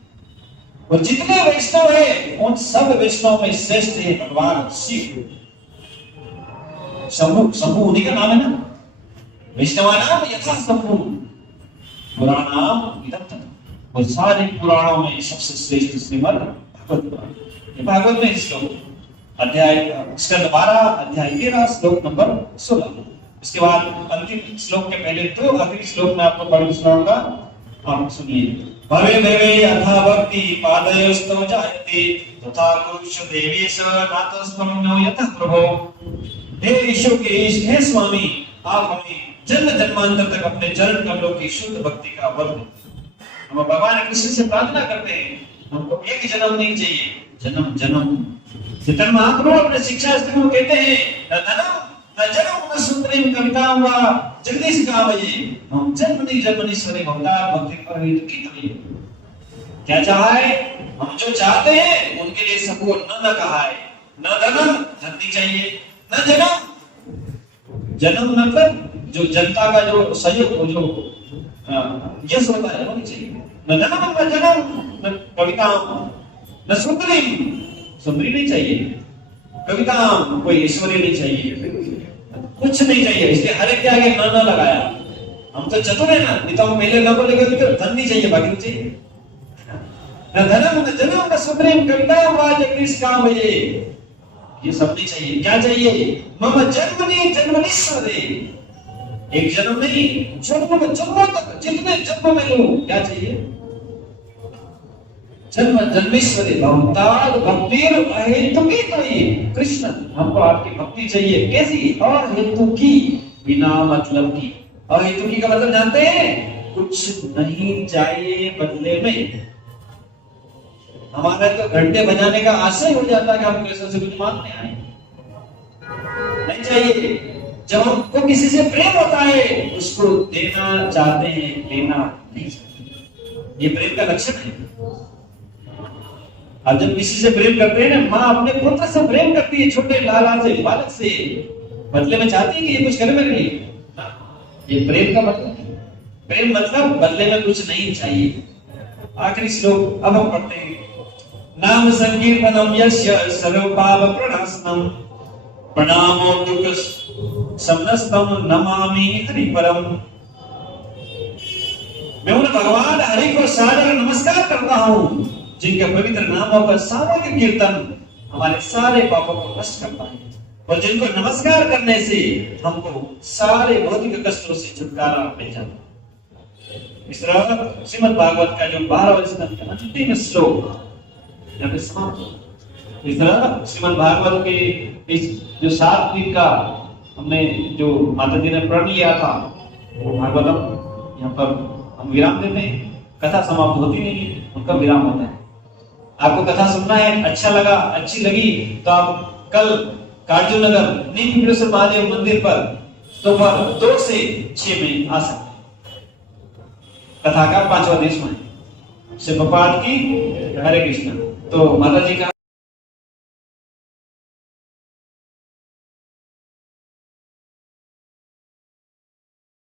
और जितने वैष्णव है उन सब वैष्णव में श्रेष्ठ है भगवान शिव। शंभु, शंभु उन्हीं का नाम है ना। वैष्णवानाम यथासंभव पुराणाम इदं तत्, और सारे पुराणों में सबसे श्रेष्ठ श्रीमद् भागवत पुराण। ये भागवत में श्लोक अध्याय स्कंद 12 अध्याय 13 श्लोक नंबर 16। इसके बाद अंतिम श्लोक के पहले दो आखिरी श्लोक में आपको पढ़ सुनाऊंगा, आप सुनिए। भवे भवे अथा भक्ति पादयोस्तो जायते तथा कुरुष देवेश नातस्त्वं नो यतः प्रभो। हे ईशोकेश, हे स्वामी, आप हमें जन्म जन्मांतर तक अपने चरण कमलों की शुद्ध भक्ति का वर दो। हम भगवान कृष्ण से प्रार्थना करते हैं, हमको एक जन्म नहीं चाहिए, जन्म जन्म। चैतन्य महाप्रभु अपने शिक्षा शास्त्र में कहते हैं, न धनम न जन्म न सुंदरीम कविताम वा जगदीश कामये, हम जन्मनि जन्मनीश्वरी भक्तार भक्ति पर की तरी। क्या चाहा है, हम जो चाहते हैं उनके लिए सबको न कहा है। न धनम, धन नहीं चाहिए, न जन्म, जन्म मतलब जो जनता का जो सहयोग हो, जो यश होता है वो नहीं चाहिए। न धनम न जन्म न कविताम न सुंदरीम, सुंदरी नहीं चाहिए, कविता कोई ऐश्वर्य नहीं चाहिए, कुछ नहीं चाहिए। इसलिए हर एक के आगे न लगाया। हम तो चतुर है ना, नहीं तो हम पहले न बोलेंगे तो धन नहीं चाहिए, बाकी चाहिए। न धनम न जन्म न सुंदरीम कविता वा जगदीश कामये, ये सब नहीं चाहिए। क्या चाहिए, मम जन्मनि जन्मनीश्वरे, एक जन्म नहीं, जन्म जन्मों तक जितने जन्म में लूं, क्या चाहिए, जन्म जन्मेश्वरी भक्ताद भक्तिर अहेतुकी तोई। कृष्ण, हमको आपकी भक्ति चाहिए, कैसी, अहेतु की, बिना मतलब की। अहेतुकी का मतलब जानते हैं, कुछ नहीं चाहिए बदले में। हमारा तो घंटे बजाने का आशय हो जाता है कि हम कैसे से कुछ मांगने आए, नहीं चाहिए। जब हमको किसी से प्रेम होता है उसको देना चाहते हैं, लेना नहीं चाहते, ये प्रेम का लक्षण है। अब जब किसी से प्रेम करते हैं ना, माँ अपने पुत्र से प्रेम करती है, छोटे लाला से, बालक से, बदले में चाहती है कि ये कुछ करे मेरे लिए, ये प्रेम का मतलब है। प्रेम मतलब बदले में कुछ नहीं चाहिए। आखिरी श्लोक अब हम पढ़ते हैं। नाम संकीर्तनम यस्य सर्व पाप प्रणाशनम प्रणामो दुःख समनस्तम नमामि हरि परम। मैं उन भगवान हरि को सादर नमस्कार करता हूँ जिनके पवित्र नामों का सामूहिक कीर्तन हमारे सारे पापों को नष्ट करता है, और जिनको नमस्कार करने से हमको सारे भौतिक कष्टों से छुटकारा मिल जाता है। इस तरह श्रीमद् भागवत का जो 12वें स्कंद का अंतिम श्लोक जब समाप्त हो, इस तरह श्रीमद् भागवत के इस जो 7 दिन का हमने जो माता जी ने प्रण लिया था, वो भागवतम यहाँ पर हम विराम देते हैं। कथा समाप्त होती नहीं है, उनका विराम होता है। आपको कथा सुनना है, अच्छा लगा, अच्छी लगी तो आप कल कार्जुन नगर नीम विघ्नेश्वर महादेव मंदिर पर दोपहर 2 से 6 में आ सकते हैं। कथा का 5वां देश में शिव प्रपात की हरे कृष्ण। तो माता जी का